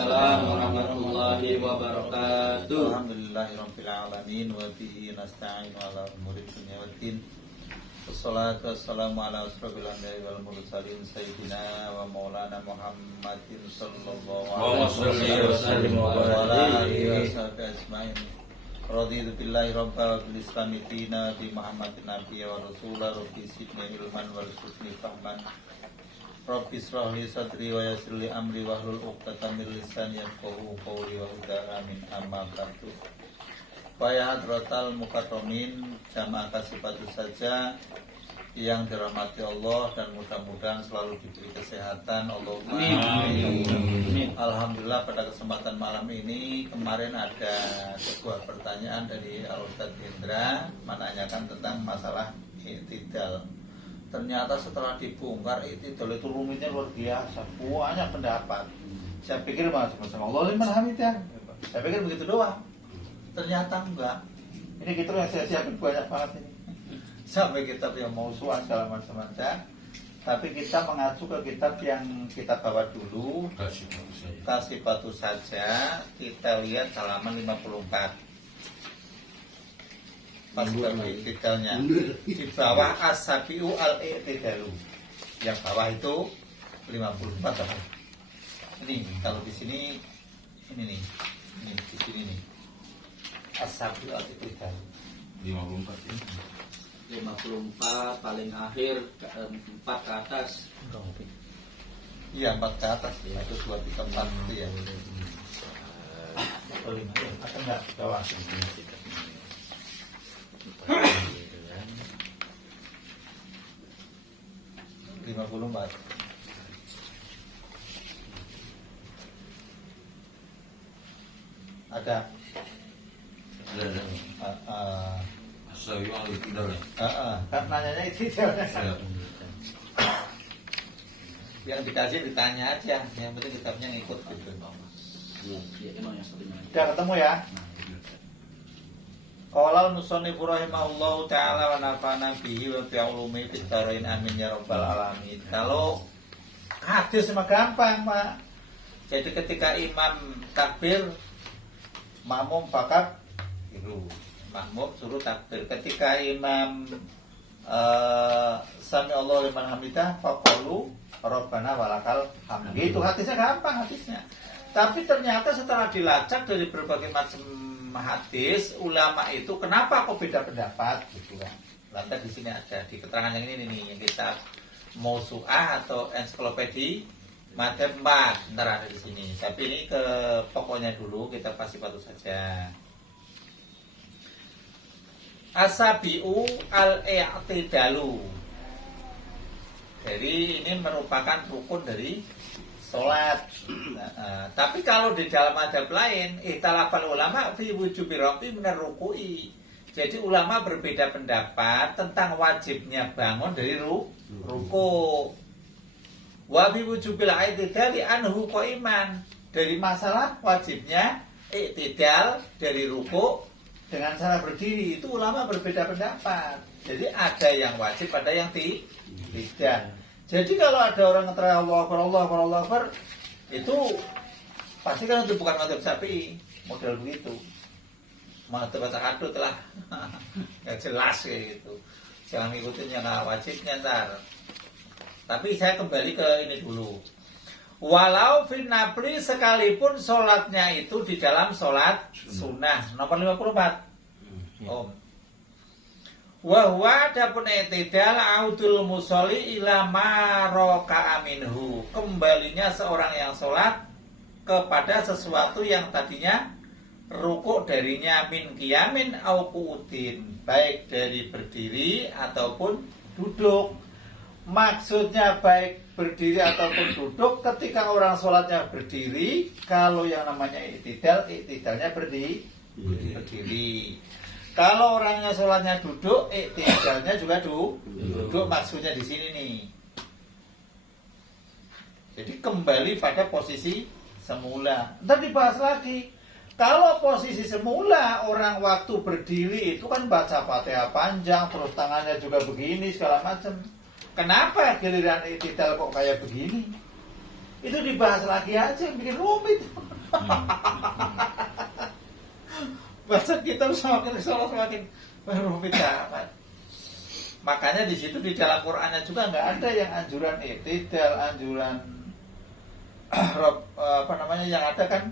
Waalaikumsalam warahmatullahi wabarakatuh. Alhamdulillahirabbil alamin wa bihi nasta'inu ala umuri dunya waddin. Wassalatu wassalamu ala asrofil anbiya'i wal mursalin sayyidina wa maulana Muhammadin sallallahu alaihi wasallam wa ala alihi washabihi ajmain. Raditu billahi rabba wa bil islami dina bi Muhammadin nabiyya wa rasula rabbi zidni ilman warzuqni fahman. Rabbi israh li sadri wa yassir li amri wahlul 'uqdatam min lisani yafqahu qawli wa hudaya min amma ba'du. Wa ya hadratal mukarramin, jamaah kasifatu saja yang dirahmati Allah dan mudah-mudahan selalu diberi kesehatan. Allahumma amin. Alhamdulillah pada kesempatan malam ini kemarin ada sebuah pertanyaan dari Al-Ustaz Indra menanyakan tentang masalah i'tidal. Ternyata setelah dibongkar i'tidal itu rumitnya luar biasa, banyak pendapat. Saya pikir mas Allah liman hamidah, saya pikir begitu doang. Ternyata enggak. Ini kita yang saya siapin banyak banget ini. Sampai kitab yang mausu'ah segala macam-macam. Tapi kita mengacu ke kitab yang kita bawa dulu, Kasifatu saja. Kita lihat halaman 54. Pas detailnya di bawah as-sabiu al-i'tidalu, yang bawah itu 54. Ini kalau di sini ini nih, ini di sini nih as-sabiu al-i'tidalu 54 paling akhir, 4 ke atas. Iya 4 ke atas ya. Itu 2, 3, 4 itu ya. Oh 5 ya, atau enggak bawah 54. Ada. Kan nanyanya itu yang dikasih ditanya aja, yang penting kitabnya ngikut gitu. Udah ketemu ya? Qala al-musannifu rahimahullahu ta'ala wa nafa'ana bihi wa bi'ulumi fid dharain amin ya rabbal alamin. Kalau hadis mah gampang, Pak. Jadi ketika imam takbir, makmum fakat itu makmum suruh takbir. Ketika imam sami Allahu liman hamidah faqulu rabbana walakal hamd. Itu hadisnya gampang hadisnya. Tapi ternyata setelah dilacak dari berbagai macam hadis, ulama itu kenapa kok beda pendapat gitu kan. Lantas di sini ada di keterangan yang ini nih, yang kita mausu'ah atau ensiklopedi madzhab 4. Ntar ada di sini. Tapi ini ke pokoknya dulu, kita pasti patuh saja. As-sabiu al-i'tidalu. Jadi ini merupakan rukun dari sholat. Tapi kalau di dalam adab lain, ihtalafal ulama fi wujubi rafi minar ruku'i. Jadi ulama berbeda pendapat tentang wajibnya bangun dari ruku. Wa fi wujubil i'tidali anhu qaiman. Dari masalah wajibnya i'tidal dari ruku dengan cara berdiri, itu ulama berbeda pendapat. Jadi ada yang wajib, ada yang tidak. Jadi kalau ada orang ngetera Allah Akbar, itu pasti kan itu bukan madzhab Syafi'i, model begitu. Madzhab takadut lah. Ya jelas kayak gitu. Jangan ngikutin yang nggak wajibnya ntar. Tapi saya kembali ke ini dulu. Walau fin nafli, sekalipun sholatnya itu di dalam sholat sunnah. Nomor 54. Wa huwa adapun i'tidal audul musolli ila ma raka'a minhu. Kembalinya seorang yang sholat kepada sesuatu yang tadinya rukuk darinya min qiyamin au qu'udin, baik dari berdiri ataupun duduk. Maksudnya baik berdiri ataupun duduk, ketika orang sholatnya berdiri, kalau yang namanya i'tidalnya berdiri. Kalau orangnya sholatnya duduk, i'tidalnya juga duduk. Maksudnya di sini nih. Jadi kembali pada posisi semula. Ntar dibahas lagi. Kalau posisi semula orang waktu berdiri itu kan baca Fatihah panjang, terus tangannya juga begini segala macam. Kenapa giliran i'tidal kok kayak begini? Itu dibahas lagi aja yang bikin rumit. Bahasa kita semakin rumit amat. Makanya di situ di dalam Qur'annya juga nggak ada yang anjuran i'tidal, anjuran yang ada kan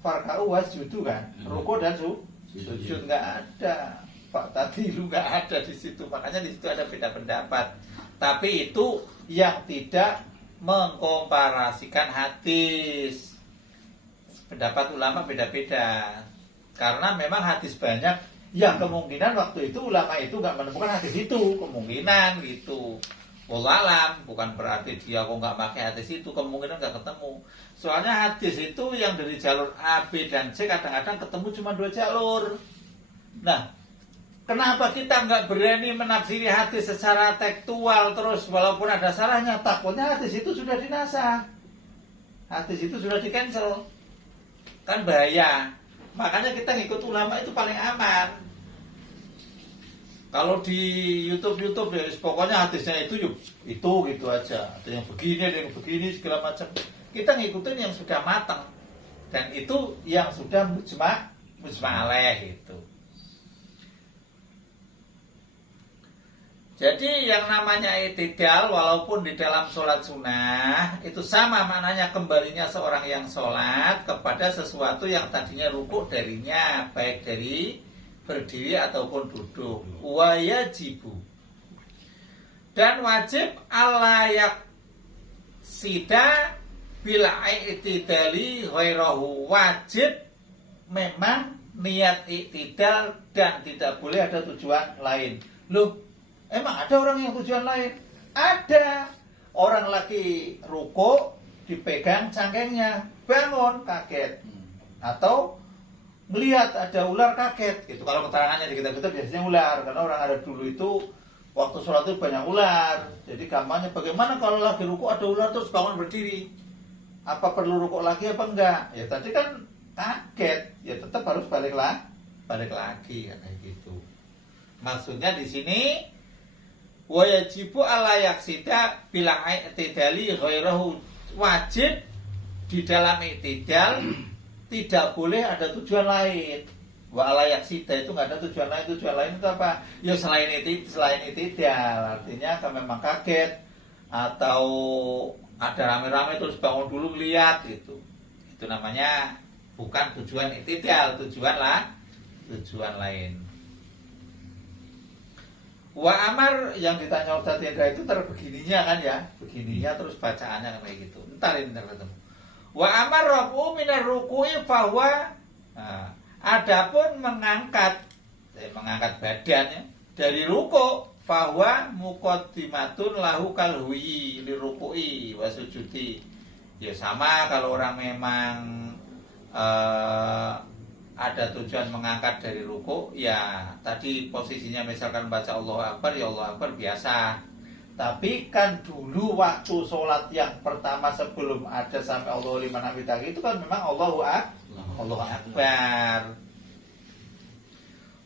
farka'u wasjudu kan, ruku dan sujud nggak ada. Pak tadi lu nggak ada di situ, makanya di situ ada beda pendapat. Tapi itu yang tidak mengkomparasikan hadis. Pendapat ulama beda-beda. Karena memang hadis banyak yang kemungkinan waktu itu ulama itu nggak menemukan hadis itu, kemungkinan gitu. Wallahualam, bukan berarti dia kok nggak pakai hadis itu, kemungkinan nggak ketemu. Soalnya hadis itu yang dari jalur A, B, dan C kadang-kadang ketemu cuma 2 jalur. Nah, kenapa kita nggak berani menafsiri hadis secara tekstual terus walaupun ada salahnya? Takutnya hadis itu sudah dinasah, hadis itu sudah di-cancel, kan bahaya. Makanya kita ngikut ulama itu paling aman. Kalau di YouTube ya pokoknya hadisnya itu gitu aja. Ada yang begini, ada yang begini segala macam. Kita ngikutin yang sudah matang dan itu yang sudah mujma' alaih itu. Jadi yang namanya i'tidal walaupun di dalam sholat sunnah itu sama maknanya kembalinya seorang yang sholat kepada sesuatu yang tadinya rukuk darinya, baik dari berdiri ataupun duduk. Wajibu dan wajib alayak sida bila i'tidali ghairahu, wajib memang niat i'tidal dan tidak boleh ada tujuan lain. Loh, emang ada orang yang tujuan lain? Ada. Orang lagi ruko dipegang cangkengnya, bangun kaget, atau melihat ada ular kaget. Gitu. Kalau keterangannya di kitab-kitab biasanya ular, karena orang Arab dulu itu waktu sholat itu banyak ular. Jadi gampangnya bagaimana kalau lagi ruko ada ular terus bangun berdiri? Apa perlu ruko lagi apa enggak? Ya tadi kan kaget, ya tetap harus balik lagi kayak gitu. Maksudnya di sini wajibu ala yaksida bila i'tidali ghairahu, wajib di dalam i'tidal tidak boleh ada tujuan lain. Wa ala yaksida itu nggak ada tujuan lain. Tujuan lain itu apa? Ya selain i'tidal, artinya kalau memang kaget atau ada rame-rame terus bangun dulu lihat gitu. Itu namanya bukan tujuan i'tidal, tujuan lain. Wa amar yang ditanya Ustaz Hendra itu terbegininya kan ya, begininya terus bacaannya kayak gitu. Ntar ketemu. Wa amar rafu minar ruku'i bahwa adapun mengangkat badannya dari ruku bahwa muqaddimatun lahu kalhuyi li ruku'i wa sujudi. Ya sama kalau orang memang ada tujuan mengangkat dari ruku, ya tadi posisinya misalkan baca Allahu Akbar, ya Allahu Akbar biasa. Tapi kan dulu waktu sholat yang pertama sebelum ada sampai Allahu liman hamidah itu kan memang Allahu Akbar.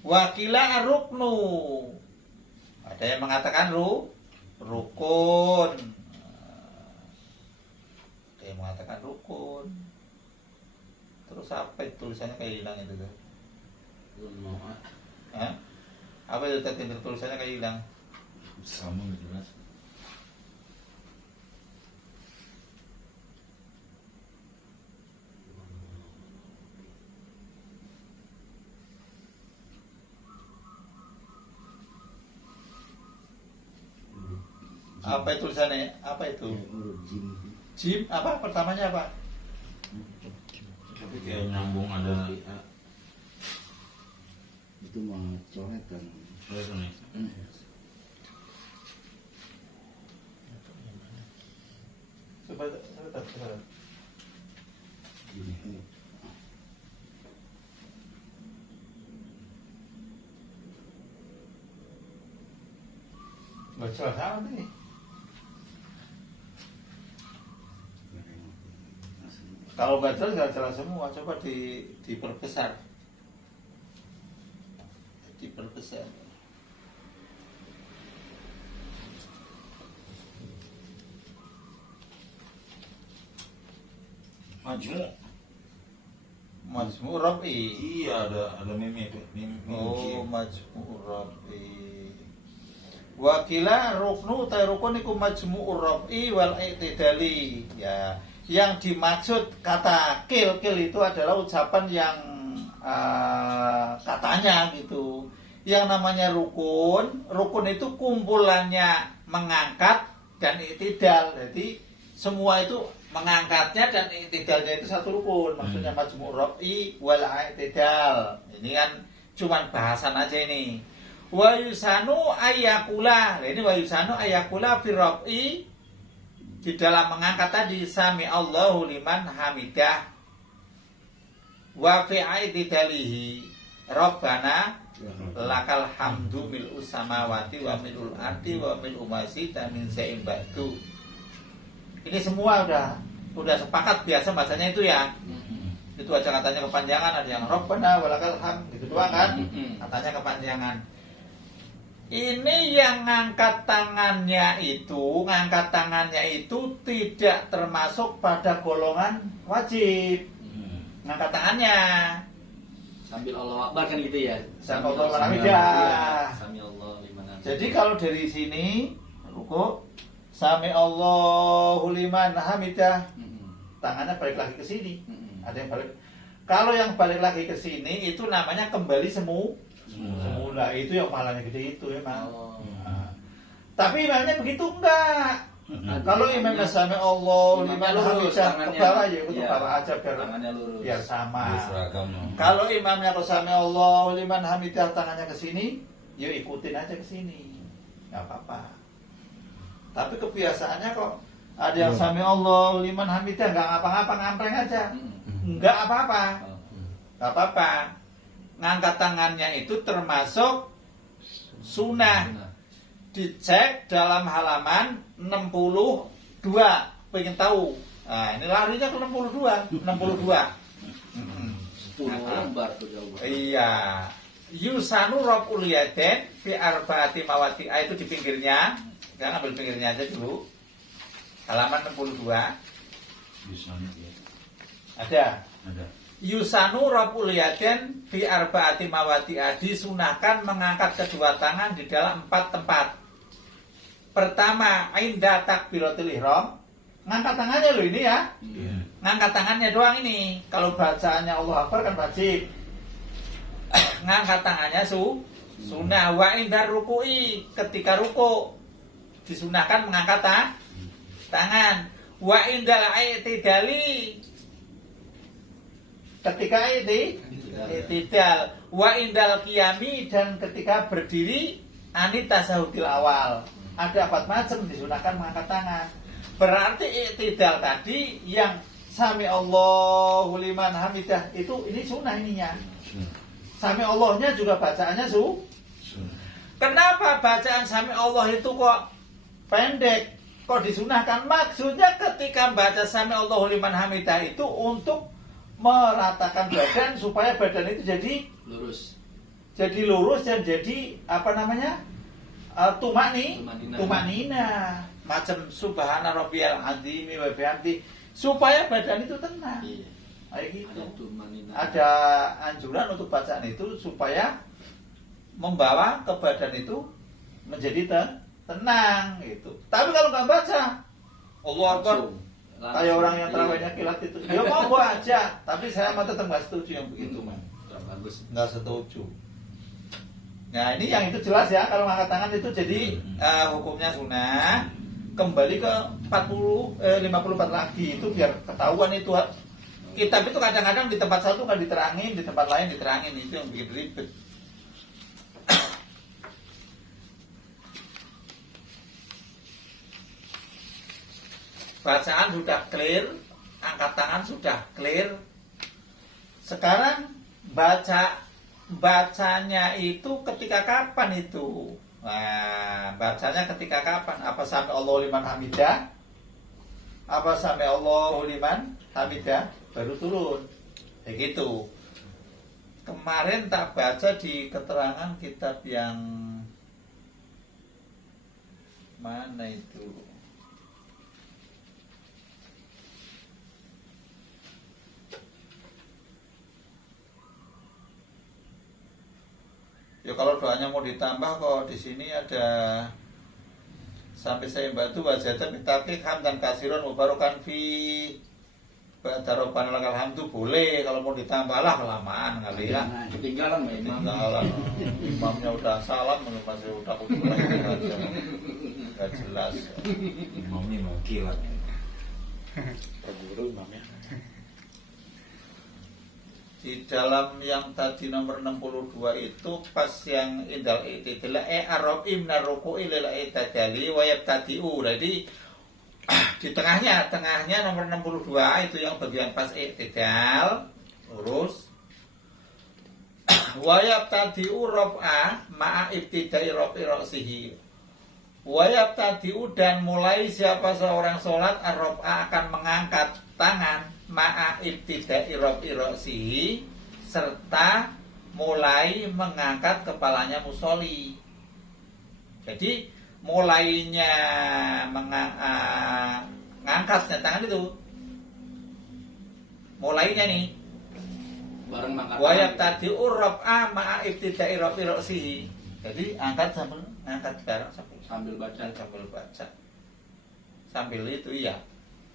Wakila ruknu, ada yang mengatakan rukun, ada yang mengatakan rukun. Terus apa itu tulisannya kayak hilang itu tuh? Apa itu tadi tulisannya kayak hilang? Sama nggak jelas. Apa itu tulisannya? Apa itu? Jim apa? Pertamanya apa? Tapi kayak nyambung ada itu mah coretan. nih. Coba. Baca sama nih. Kalau baca nggak jelas semua, coba diperbesar. Diperbesar. Majmu' Rafi. Iya, ada meme itu. Oh, Majmu' Rafi. Wakila ruknu ta rukun iku majmu'ur rafi wal i'tidali. Ya, yang dimaksud kata kil itu adalah ucapan yang katanya gitu. Yang namanya rukun itu kumpulannya mengangkat dan i'tidal. Jadi semua itu mengangkatnya dan i'tidalnya itu satu rukun. Maksudnya majmu' rafi wal i'tidal. Ini kan cuman bahasan aja ini. Wa yusanu ayakula. Ini wa yusanu ayakula fi rafi, di dalam mengangkat tadi sami Allahu liman hamidah. Wa fi i'tidalihi Rabbana lakal hamdu mil'u samawati wa mil'ul ardi wa mil'u ma syi'ta min syai'in ba'du. Ini semua udah sepakat biasa bacanya itu ya. Itu aja katanya kepanjangan, ada yang Rabbana walakal hamd, itu doang kan? Katanya kepanjangan. Ini yang ngangkat tangannya itu tidak termasuk pada golongan wajib. Ngangkat tangannya Sambil Allah Akbar kan gitu ya. sampai Allah hamidah. Sami Allah liman hamidah. Jadi kalau dari sini ruku sami Allahu liman hamidah, tangannya balik lagi ke sini. Ada yang balik. Kalau yang balik lagi ke sini itu namanya kembali semula. Itu yang pahalanya gede itu emang. Nah. Tapi imamnya begitu enggak. Kalau imamnya sami Allah liman hamidah ke bawah ya itu bawah aja biar sama. Seragam. Kalau imamnya ke sami Allah liman hamidah tangannya ke sini, ya ikutin aja ke sini. Enggak apa-apa. Tapi kebiasaannya kok ada yang sami Allah liman hamidah enggak ngapa-ngapa, ngampreng aja. Enggak apa-apa. Enggak apa-apa. Ngangkat tangannya itu termasuk sunnah. Dicek dalam halaman 62. Pengen tahu. Nah, ini larinya ke 62. 62. 10 lembar tuh jauh. Iya. Yusanu raf'ul yadain fi arba'ati mawati. Itu di pinggirnya. Kita ambil pinggirnya aja dulu. Halaman 62. Bisa ya. Ada. Yusanu raf'ul yadain fi arba'ati mawati. Disunahkan mengangkat kedua tangan di dalam 4 tempat. Pertama, inda takbiratul ihram. Ngangkat tangannya loh ini ya. Ngangkat tangannya doang ini. Kalau bacaannya Allah Akbar kan wajib. Ngangkat tangannya sunnah. Wa indar ruku'i, ketika ruku disunahkan mengangkat tangan. Wa indal i'tidali, ketika i'tidal. Wa indal qiyami, dan ketika berdiri anit tasahudil awal. Ada 4 macam disunahkan mengangkat tangan. Berarti i'tidal tadi yang sami Allahu liman hamidah itu ini sunnah ininya. Sami Allahnya juga bacaannya Kenapa bacaan sami Allah itu kok pendek? Kok disunahkan? Maksudnya ketika baca sami Allahu liman hamidah itu untuk meratakan badan supaya badan itu jadi lurus. Jadi lurus dan jadi apa namanya? Tumanina. Macam subhana rabbiyal azim wa bihamdi, supaya badan itu tenang. Iya. Kayak gitu. Ada Anjuran untuk bacaan itu supaya membawa ke badan itu menjadi tenang gitu. Tapi kalau nggak baca Allah Akbar kayak orang yang terawihnya kilat itu, dia mau aja. Tapi saya mah tetap nggak setuju yang begitu, man. bagus. Nggak setuju. Nah ini yang itu jelas ya, kalau ngangkat tangan itu jadi hukumnya sunnah. Kembali ke 54 lagi itu biar ketahuan itu. Kitab itu kadang-kadang di tempat satu nggak diterangin, di tempat lain diterangin, itu yang bikin ribet. Bacaan sudah clear, angkat tangan sudah clear. Sekarang bacanya itu ketika kapan itu? Nah, bacanya ketika kapan? Apa sampai Allahu liman hamidah? Apa sampai Allahu liman hamidah baru turun? Begitu. Kemarin tak baca di keterangan kitab yang mana itu? Ya kalau doanya mau ditambah kok di sini ada sampai saya bantu wajatan bitakik hamdan kasiron mubarokan fi ba'daroban lakal hamdu boleh, kalau mau ditambah lah kelamaan kali ya. Nah, Ketinggalan ya imam. Ketinggalan imamnya udah salam masih udah kudu lagi aja. Enggak jelas. Imamnya mau kilat. Guru imamnya. Di dalam yang tadi nomor 62 itu pas yang indal itidal arab imna ruku'i lil itidali wa yabtadi'u. Jadi di tengahnya nomor 62 itu yang bagian pas itidal lurus. Wa yabtadi'u raf'a ma'a ibtidai raf'i ra'sihi. Wa yabtadi'u dan mulai siapa seorang sholat ar-raf'a akan mengangkat tangan ma'a ibtidai raf'i ra'sihi serta mulai mengangkat kepalanya musolli. Jadi mulainya mengangkatnya tangan itu mulainya nih Bareng makan. wa yabtadi'u raf'a ma'a ibtidai raf'i ra'sihi. Jadi angkat sambil ngangkat bareng Sambil baca. sambil itu ya.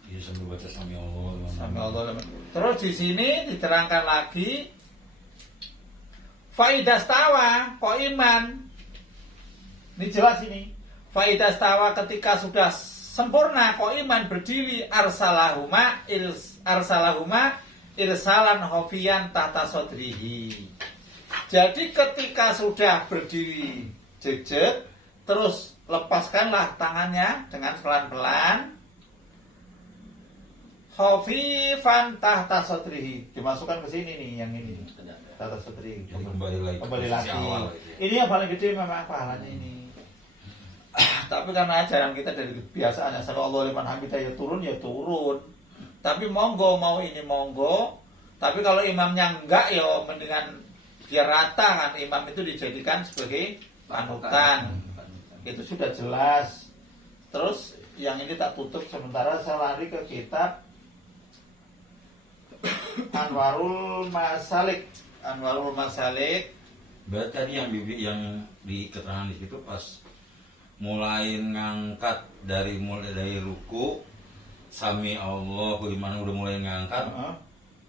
Iya sambil baca sami Allah. Sami Allah. Terus di sini diterangkan lagi faidastawa qaiman. Ini jelas ini. Faidastawa ketika sudah sempurna qaiman berdiri arsalahuma irsalan hofian tata sodrihi. Jadi ketika sudah berdiri jejek, terus lepaskanlah tangannya dengan pelan-pelan. Khafifan tahta sadrihi. Dimasukkan ke sini nih yang ini. Tahta sadrihi. Jadi kembali lagi. Kembali lagi. Awal, gitu ya. Ini yang paling gede memang pahalanya ini. Tapi karena ajaran kita dari kebiasaannya sama Allah liman hamidah ya turun. Tapi monggo mau ini monggo. Tapi kalau imamnya enggak ya mendingan biar rata kan, imam itu dijadikan sebagai panutan. Itu sudah jelas. Terus yang ini tak tutup sementara, saya lari ke kitab Anwarul Masalik. Berarti tadi yang di keterangan di situ pas mulai ngangkat mulai dari ruku sami Allahu liman udah mulai ngangkat.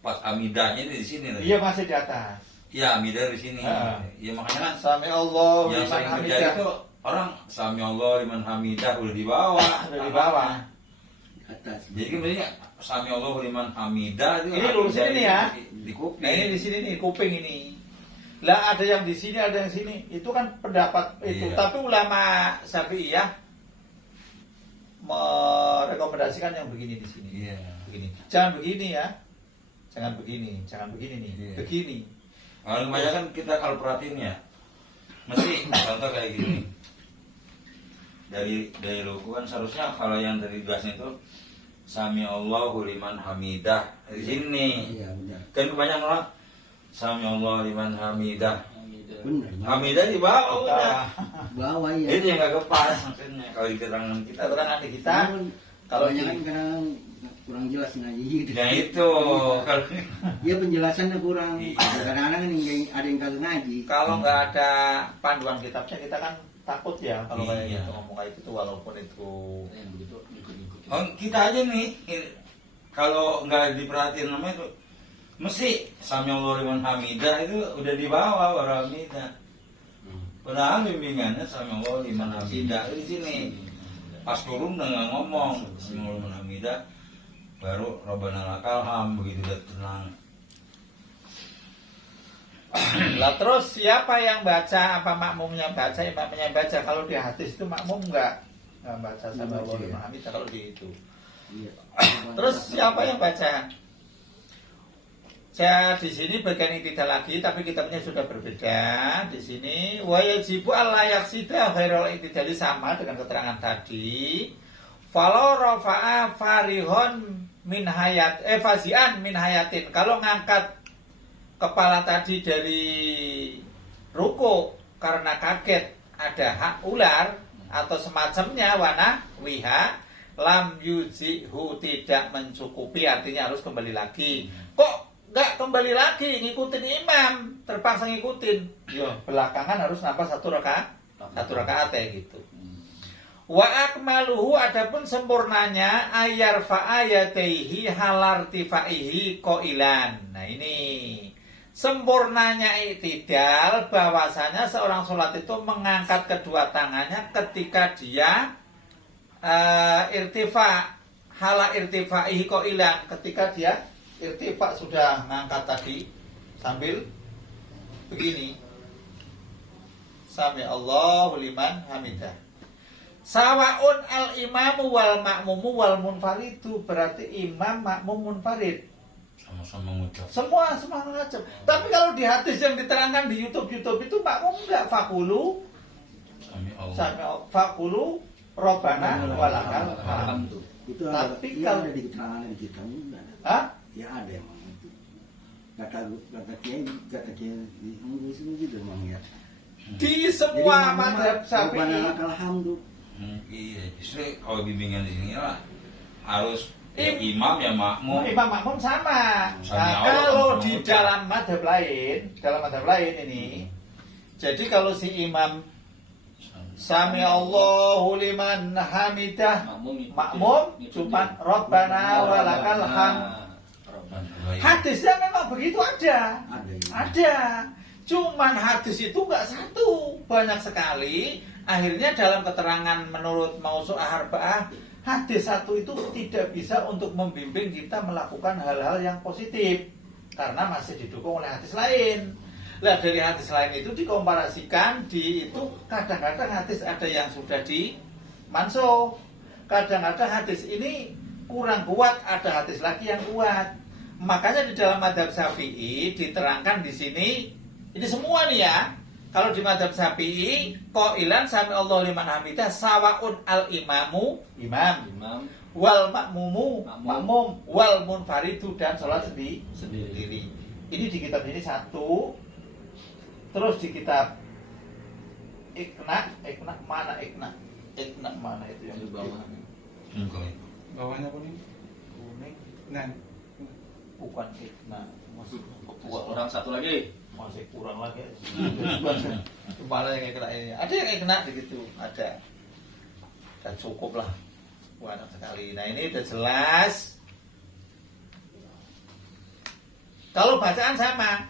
Pas amidahnya di sini lagi. Iya masih di atas. Ya amidah di sini. Ya makanya kan Sami Allah yang liman sering terjadi hamidah. itu orang sami Allah liman hamidah udah di bawah. Udah di bawah. Di atas. Jadi kan berarti sami Allah liman hamidah itu Ini lurusin ini ya. Di kuping. Nah ini di sini nih kuping ini. Lah ada yang di sini, ada yang sini. Itu kan pendapat itu. Iya. Tapi ulama Syafi'iyah merekomendasikan yang begini di sini. Iya. Begini. Jangan begini ya. Jangan begini nih. Iya. Begini. Kalau kebanyakan kita kalau perhatiin ya, mesti contoh kayak gini. Dari ruku kan seharusnya kalau yang dari gasnya itu sami Allahu liman hamidah di sini. Iya benar. Kan kebanyakan orang sami Allah liman hamidah. Benar. Hamidah di bawah udah. Bawah ya. Itu yang gak kepas maksudnya kalau di keterangan kita. Keterangan di kita. Kalau Kalau kan kadang kurang jelas ngaji gitu. Ya itu kalau Ya penjelasannya kurang. Iya. Kadang-kadang ada yang kagak ngaji. kalau nggak ada panduan kitabnya kita kan takut ya kalau kayak Iya. gitu ngomong kayak gitu walaupun itu Yang begitu ikut-ikut. oh, kita aja nih kalau nggak diperhatiin namanya itu mesti sami Allah liman hamidah itu udah di bawah orang hamidah. Padahal bimbingannya sami Allah liman hamidah di sini. Pas turun udah nggak ngomong sami Allah liman hamidah, baru Rabbana lakal ham begitu udah tenang. lah terus siapa yang baca, apa makmumnya baca, imamnya baca? Kalau di hadis itu makmum nggak baca sama Allah Iya. liman hamidah kalau di itu. Iya. Terus siapa yang baca? Saya di sini bagian ini tidak lagi, tapi kitabnya sudah berbeda. Di sini wajibu Allah yaksida khairul itidali sama dengan keterangan tadi. Falo rafa'a farihon min hayat fazian min hayatin. Kalau ngangkat kepala tadi dari ruku karena kaget ada hak ular atau semacamnya wana wiha lam yuzihu tidak mencukupi, artinya harus kembali lagi. Kok nggak kembali lagi ngikutin imam, terpaksa ngikutin. Yo, belakangan harus nambah satu rakaat ya gitu. Wa akmaluhu adapun sempurnanya ayar fa'ayataihi halartifaihi qailan. Nah ini sempurnanya i'tidal bahwasanya seorang sholat itu mengangkat kedua tangannya ketika dia irtifa hala irtifaihi qailan, ketika dia irtifa sudah mengangkat tadi sambil begini. Sami Allahu liman hamidah. Sawaun al imamu wal makmumu wal munfaridu, berarti imam, makmum, munfarid Sama-sama ngucap. semua ngajak. Tapi kalau di hadis yang diterangkan di YouTube itu makmum enggak fakulu Sami Allah. sami fakulu robbana walakal hamd. Alhamdulillah. Itu Tapi iya, kalau- ada di keterangan di kita enggak ada. Hah? Ya ada emang itu. Kata kiai di Inggris itu gitu emang ya. Di semua mazhab Syafi'i Alhamdulillah. Iya, justru kalau bimbingan di sini lah harus ya imam ya makmum. imam makmum sama. Sami Nah, Allah, kalau sama di ngucap. dalam mazhab lain ini, jadi kalau si imam Sami Allahu liman hamidah, makmum cuman Rabbana walakal hamd. Hadisnya memang begitu ada. Ada ya. Ada. Cuman hadis itu enggak satu, banyak sekali. Akhirnya dalam keterangan menurut Mausu'ah Arba'ah, hadis satu itu tidak bisa untuk membimbing kita melakukan hal-hal yang positif karena masih didukung oleh hadis lain. Lah dari hadis lain itu dikomparasikan itu kadang-kadang hadis ada yang sudah dimansuh. Kadang-kadang hadis ini kurang kuat, ada hadis lagi yang kuat. Makanya di dalam mazhab Syafi'i diterangkan di sini ini semua nih ya. Kalau di mazhab Syafi'i qailan sami Allahu liman hamidah sawaun al imam wal makmumu makmum wal munfaridu dan sholat sendiri. Ini di kitab ini satu. Terus di kitab Iqna mana itu yang Di bawah. Enggak. Bawahnya kuning. kuning? Nah, Bukan Iqna, masih Orang satu lagi. masih kurang lagi. Malah yang Iqna ini. Ada yang Iqna begitu, ada. Dan cukup lah. Banyak sekali. Nah ini udah jelas. Kalau bacaan sama,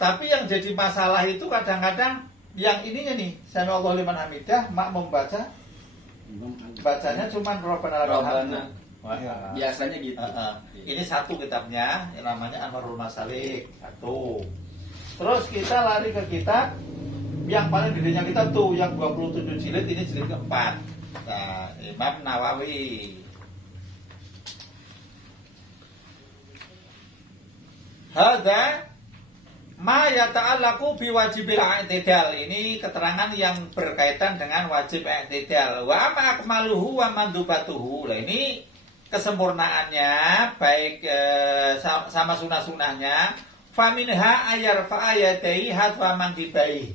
tapi yang jadi masalah itu kadang-kadang yang ininya nih, sami Allahu liman hamidah, makmum baca, bacanya cuma Rabbana lakal hamd. Rabbana. Wah, Biasanya gitu. Ini satu kitabnya, yang namanya Anwarul Masalik, satu. Terus kita lari ke kitab yang paling gedenya kitab tuh, yang 27 jilid, ini jilid keempat. Nah, Imam Nawawi. Hadza ma yata'allaqu biwajibil i'tidal. Ini keterangan yang berkaitan dengan wajib i'tidal. Wa ma akmaluhu wa mandubatuhu. Lah ini kesempurnaannya baik sama sunah-sunahnya. Faminha ayar fa'ayataihi hatwa mangkibai.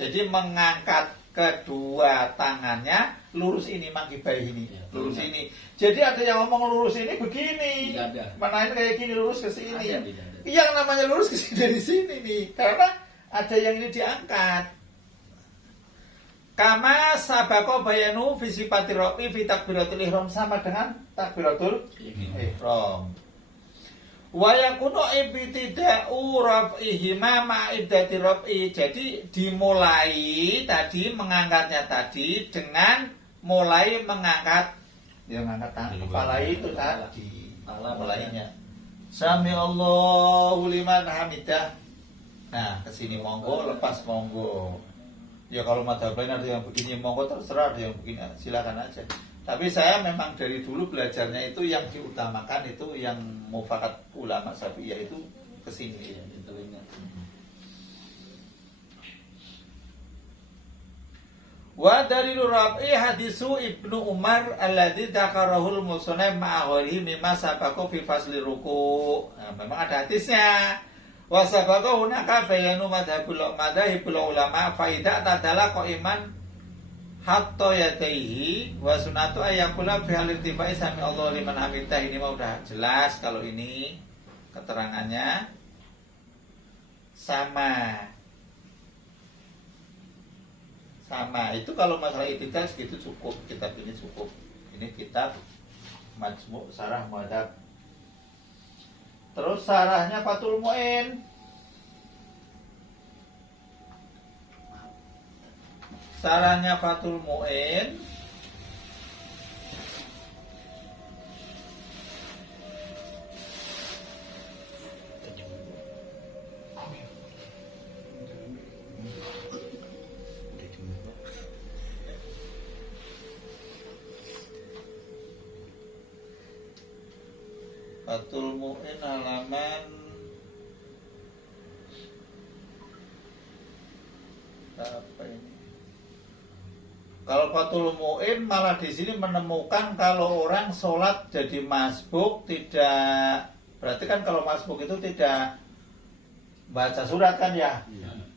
Jadi mengangkat kedua tangannya lurus ini mangkibai ini, lurus ini. Jadi ada yang ngomong lurus ini begini. Mana ini kayak gini lurus ke sini. Yang namanya lurus ke sini dari sini nih. Karena ada yang ini diangkat. Kama sabako bayanu fi sifati rafi fi takbiratul ihram, sama dengan takbiratul ihram. Wa yakunu ibtida'u raf'ihima ma'iddati raf'i. Jadi dimulai tadi mengangkatnya tadi dengan mulai mengangkat tangan kepala itu tadi. Mulainya Sami Allahu liman hamidah. Nah, kesini monggo, lepas monggo. Ya kalau madzhab lain ada yang begini monggo, terserah, ada yang begini silakan aja. Tapi saya memang dari dulu belajarnya itu yang diutamakan itu yang mufakat ulama Syafi'iyah itu kesini. Wa dalilu rafi hadisu Ibnu Umar alladzi dzakarahul musannaf ma'a ghairihi mimma sabaqo fi fasli ruku'. Nah, memang ada hadisnya. Wa sabaqo hunaka bayanu madhabul ulama fa idza tadala qa'iman hatta yadaihi wa sunatu ayakula fi halil tifai sami Allah liman hamidah. Ini mah udah jelas kalau ini keterangannya. sama. Itu kalau masalah itidal segitu cukup. Kitab ini cukup. Ini kitab Majmu' Syarah Muhadzab. Terus syarahnya Fathul Mu'in. Syarahnya Fathul Mu'in Fathul Mu'in halaman apa ini? Kalau Fathul Mu'in malah di sini menemukan kalau orang sholat jadi masbuk tidak, berarti kan kalau masbuk itu tidak baca surat kan ya,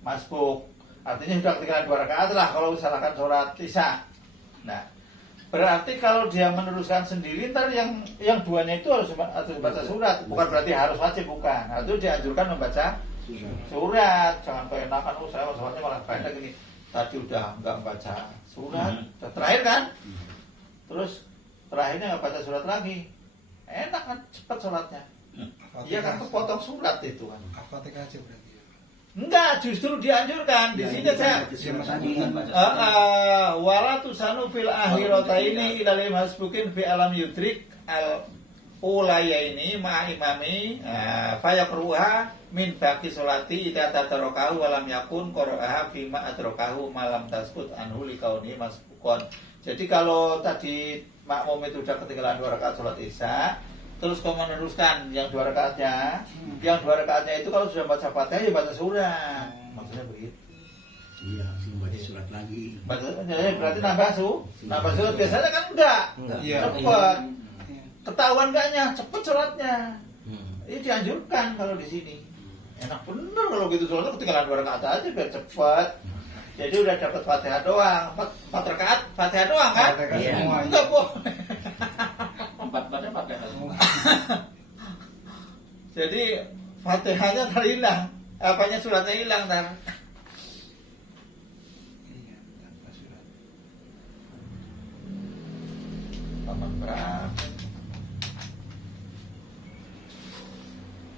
masbuk. Artinya sudah ketinggalan 2 rakaat lah kalau misalkan sholat isya. Nah, berarti kalau dia meneruskan sendiri, ntar yang duanya itu harus baca surat. Bukan berarti harus wajib, bukan. Nah, itu dianjurkan membaca surat. Jangan keenakan, saya sholatnya malah banyak gini. Tadi udah nggak baca surat, udah terakhir kan? Terus terakhirnya nggak baca surat lagi. Enak kan, cepat sholatnya. Iya kan, kepotong surat itu kan. Al-Fatihah aja berarti ya. Enggak, justru dianjurkan. Di sini saya wala tusanu fil akhirataini ila lim hasbukin fi alam yudrik al ulayaini ma imami fa yaqruha min baqi sholati idza tatarakahu wa lam yakun qara'aha fi ma adrakahu malam tasqut anhu likauni masbukon. Jadi kalau tadi makmum itu sudah ketinggalan 2 rakaat sholat isya, terus kau meneruskan yang 2 rakaatnya, yang 2 rakaatnya itu kalau sudah baca Fatihah ya baca surat. Maksudnya begitu. Iya, langsung baca surat lagi. Berarti nambah surat. Biasanya kan enggak. Iya. Cepat. Ketahuan enggaknya, cepat suratnya. Ini dianjurkan kalau di sini. Enak bener kalau gitu, soalnya ketinggalan 2 rakaat aja biar cepat. Jadi udah dapat Fatihah doang. 4 rakaat Fatihah doang kan? Iya. Enggak boleh. 4 Fatihah semua. Jadi Fatihahnya terhilang, apanya suratnya hilang ntar. Iya, tanpa surat. Paman berapa?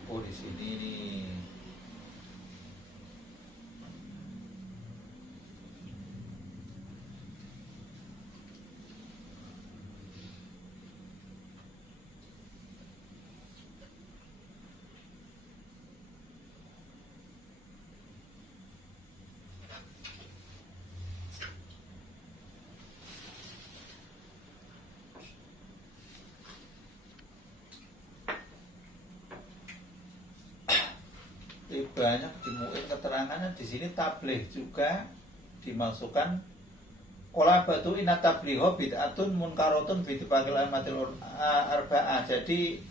Oh di sini nih. Banyak dimuin keterangannya di sini. Tabligh juga dimasukkan. Qala batu inna tabligha bid'atun munkaratun bi ittifaqil a'immatil arba'ah. Jadi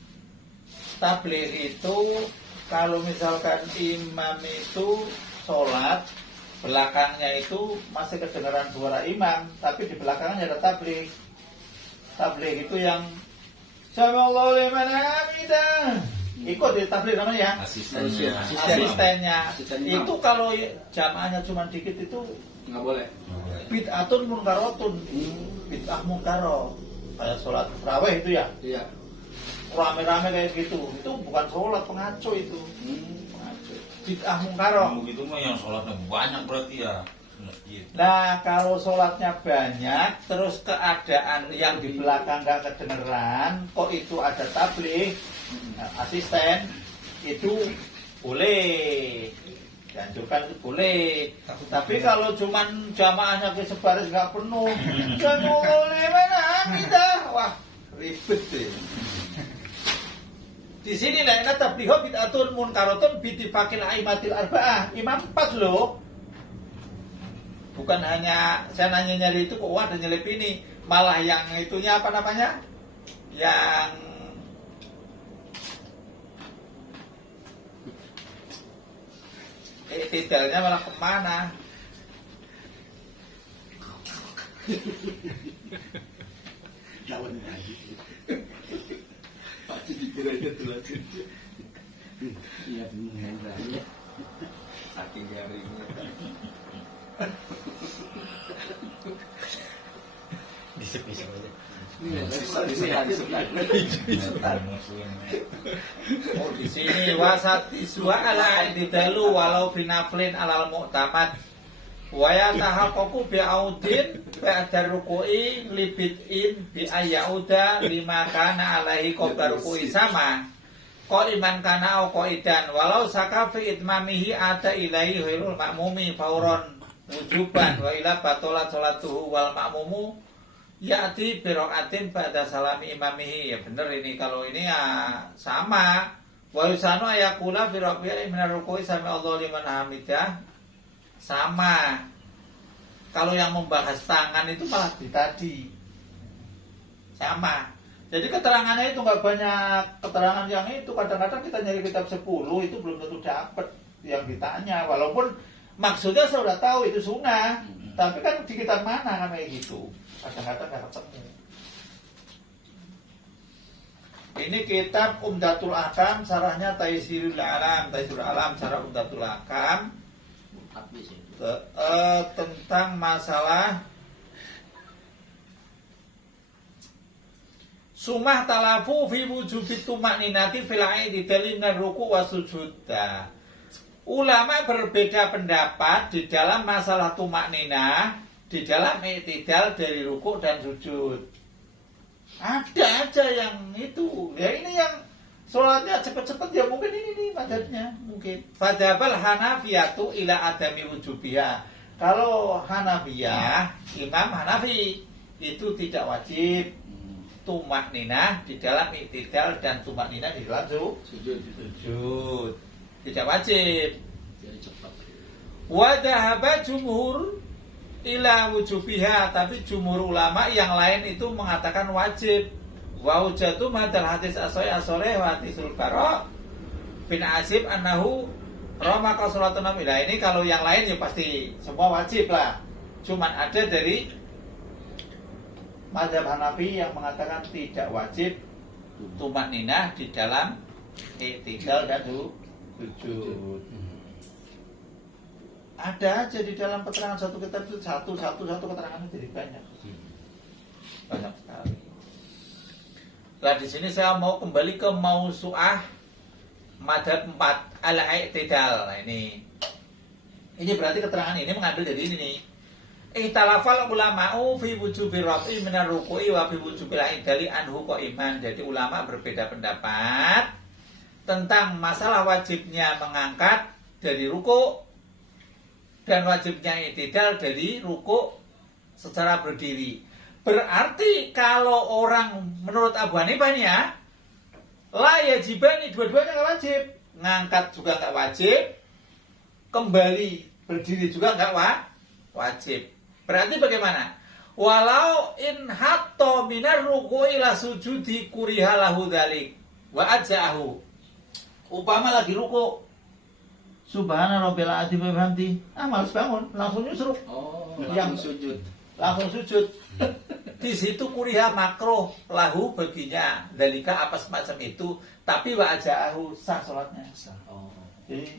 tabligh itu kalau misalkan imam itu sholat, belakangnya itu masih kedengaran suara imam, tapi di belakangnya ada tabligh. Tabligh itu yang Sami'allahu liman hamidah. Ikut di tabligh namanya ya. Asistennya. Itu kalau jamaahnya cuma dikit itu Nggak boleh. bid'atun munkaratun. Bid'ah munkaro. Kayak sholat tarawih itu ya. Iya. Rame-rame kayak gitu. Itu bukan sholat, pengaco itu. Pengaco. Bid'ah munkaro. Begitu mah yang sholatnya banyak berarti ya masjid. Nah kalau sholatnya banyak, terus keadaan yang di belakang gak kedengeran, kok itu ada tabligh, asisten, itu boleh, dianjurkan itu boleh. Tapi kalau cuman jamaahnya ke sebaris gak penuh, jangan boleh mana kita, wah ribet deh. Di sini lah kata tabligh bid'atun munkaratun bi ittifaqil a'immatil arba'ah. Imam 4 loh. Bukan hanya saya nanya nyari itu kok ada nyelip ini, malah yang itunya apa namanya, yang tidalnya malah kemana? Jalan lagi. Pasti dikiranya tuh lagi. Iya, benar. Saking garingnya. Disep-disep aja. Oh di sini wasati suwa ala didalu walau finaflin alal mu'tamad wa yatahaqqaqu bi audin ba'da ruku'i libid'in bi ayyauda lima kana alaihi qabla ruku'i sama qaiman kana au qaidan walau saka fi itmamihi ada ilaihi ghairul ma'mumi fauron wujuban wa ila batalat salatuhu wal ma'mumu ya'ti birokaatin pada salami imamihi. Ya bener ini, kalau ini ya sama. Wa yusanu ayakula birokbiya minarukui sami Allah liman hamidah. Sama. Kalau yang membahas tangan itu malah di tadi. Sama. Jadi keterangannya itu nggak banyak. Keterangan yang itu kadang-kadang kita nyari kitab 10 itu belum tentu dapat yang ditanya. Walaupun maksudnya saya sudah tahu itu sunnah. Tapi kan di kitab mana namanya gitu. Kadang-kadang nggak ketemu. Ini kitab Umdatul Ahkam, sarahnya Taisirul Alam, sarah Umdatul Ahkam tentang masalah sumah talafu fi wujubi tumakninati fil aidi dalilna ruku wa sujuda. Ulama berbeda pendapat di dalam masalah tumakninah, di dalam i'tidal dari rukuk dan sujud. Ada aja yang itu. Ya ini yang sholatnya cepet-cepet ya mungkin ini nih madhabnya mungkin. Fadhabal Hanafiyatu ila adami wujubiha. Kalau Hanafiyah, Imam Hanafi itu tidak wajib tumakninah di dalam i'tidal dan tumakninah di dalam sujud. Tidak wajib. Wa dhahaba jumhur ila wujubiha, tapi jumhur ulama yang lain itu mengatakan wajib. Wa hujjatu madal hadis asore wa hadisul bara bin Azib annahu rama qasratun namila. Ini kalau yang lain ya pasti semua wajib lah. Cuman ada dari mazhab Hanafi yang mengatakan tidak wajib tumakninah di dalam i'tidal dan sujud. Ada aja di dalam keterangan satu kitab itu satu keterangannya jadi banyak sekali. Nah di sini saya mau kembali ke mausu'ah madhab 4 al-i'tidal. Nah ini berarti keterangan ini mengambil dari ini nih. Ihtalafal ulama'u fi wujubi raf'i minar ruku'i wa fi wujubil i'tidali anhu qa'iman. Jadi ulama berbeda pendapat tentang masalah wajibnya mengangkat dari ruku' dan wajibnya i'tidal dari ruku' secara berdiri. Berarti kalau orang menurut Abu Hanifah ini ya, la yajibani, dua-duanya nggak wajib. Ngangkat juga nggak wajib, kembali berdiri juga nggak wajib. Berarti bagaimana? Walau in hatta minar ruku'i la sujudi kuriha lahu dzalik wa aja'ahu. Upama lagi ruku', Subhana rabbil azim wa bihamdi. Males bangun, langsung nyusruk. Oh, yang sujud. Langsung sujud. Di situ kuriha makruh lahu baginya. Dalika apa semacam itu, tapi wa aja'ahu sah salatnya. Oh. Jadi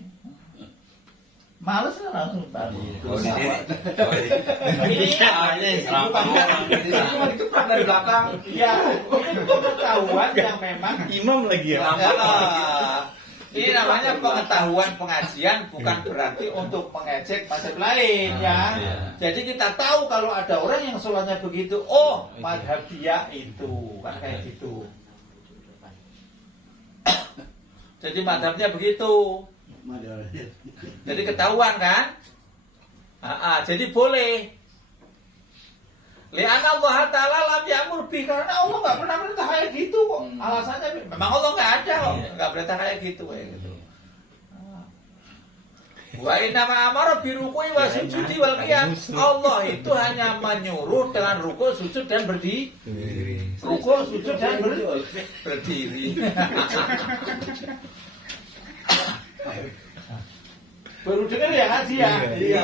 males kan langsung bangun. Ini cuma dikepak dari belakang. Ya, itu pengetahuan yang memang Imam lagi ya. ini namanya pengetahuan pengajian, bukan berarti untuk mengejek mazhab lain ya. Jadi kita tahu kalau ada orang yang sholatnya begitu, oh mazhab dia itu kan kayak gitu. Jadi mazhabnya begitu. Jadi ketahuan kan? Jadi boleh. Li'anna Allah Ta'ala lam ya'mur bi, karena Allah nggak pernah perintah kayak gitu kok. Alasannya memang Allah nggak ada kok, nggak perintah kayak gitu gitu. Wa inna ma'amara bi ruku'i wa sujudi wal qiyam. Allah itu hanya menyuruh dengan ruku', sujud dan berdiri. Ruku', sujud dan berdiri. Baru dengar ya ngaji ya? Iya.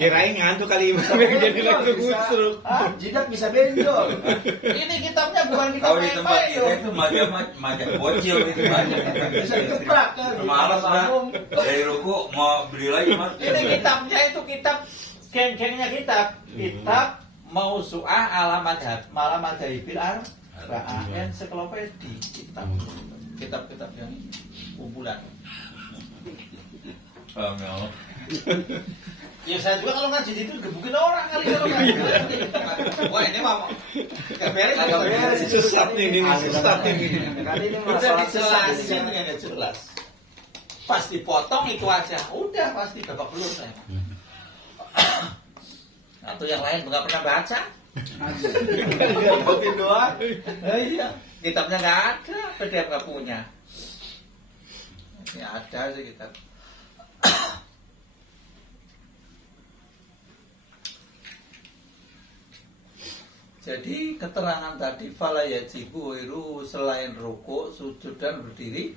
Kirain ngantuk kali Imam jadi lagu busuk. Jidat bisa benjol. Ini kitabnya bukan kitab Kalau di tempat main-main kita loh. itu majak bocil itu banyak. Bisa dikeprak kan. Malas dah. Dari ruku mau beli lagi mas. Ini kitabnya itu kitab geng-gengnya kitab. Kitab Mausu'ah alamat Haibil Arba'ah ensiklopedi kitab-kitab yang kumpulan. Ya saya juga kalau ngaji itu gebukin orang kali kalau ngaji. Wah ini mah gak beres. Sesat ini, sesat ini. Kali ini Udah masalah dijelasin ya jelas. Pas dipotong itu aja, udah pasti babak belur saya. Atau yang lain nggak pernah baca? Ngikutin doang. Iya, kitabnya nggak ada, PDF nggak punya. Ini ada sih kitab. Jadi keterangan tadi fala yajibu wiru selain rukuk, sujud dan berdiri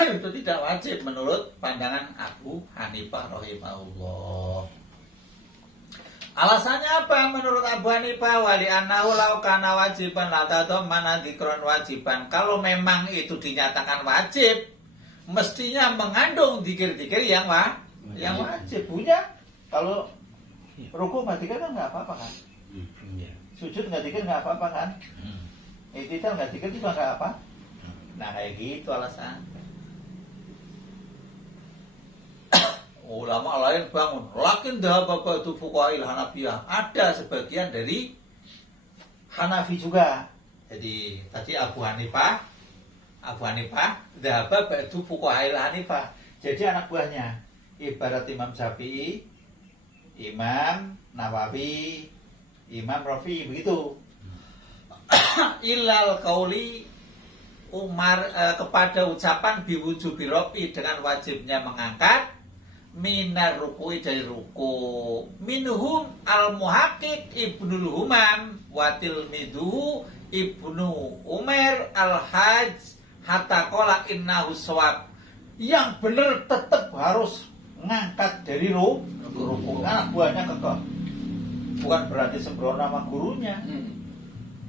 itu tidak wajib menurut pandangan Abu Hanifah rahimahullah. Alasannya apa menurut Abu Hanifah? Wali annahu law kana wajiban la tadamana dzikran wajiban. Kalau memang itu dinyatakan wajib, mestinya mengandung zikir-zikir yang wajib. Punya kalau rukuk nggak zikir kan nggak apa-apa kan? Sujud nggak zikir nggak apa-apa kan? Iktidal nggak zikir juga nggak apa? Nah kayak gitu alasan. Ulama lain bangun, lakin dhahaba ba'du fuqaha'il Hanafiyah. Ada sebagian dari Hanafi juga. Jadi tadi Abu Hanifah dhahaba ba'du fuqaha'il Hanifah. Jadi anak buahnya ibarat Imam Syafi'i, Imam Nawawi, Imam Rafi'i begitu. Ilal qauli Umar kepada ucapan biwujubi rafi dengan wajibnya mengangkat minar ruku'i dari ruku. Minhum al-muhaqqiq Ibnul Humam wa tilmiduhu Ibnu Umar al-Hajj hatta qala innahu shawab. Yang benar tetap harus ngangkat dari ruku. Anak buahnya kekeh. Bukan berarti sembrono sama gurunya.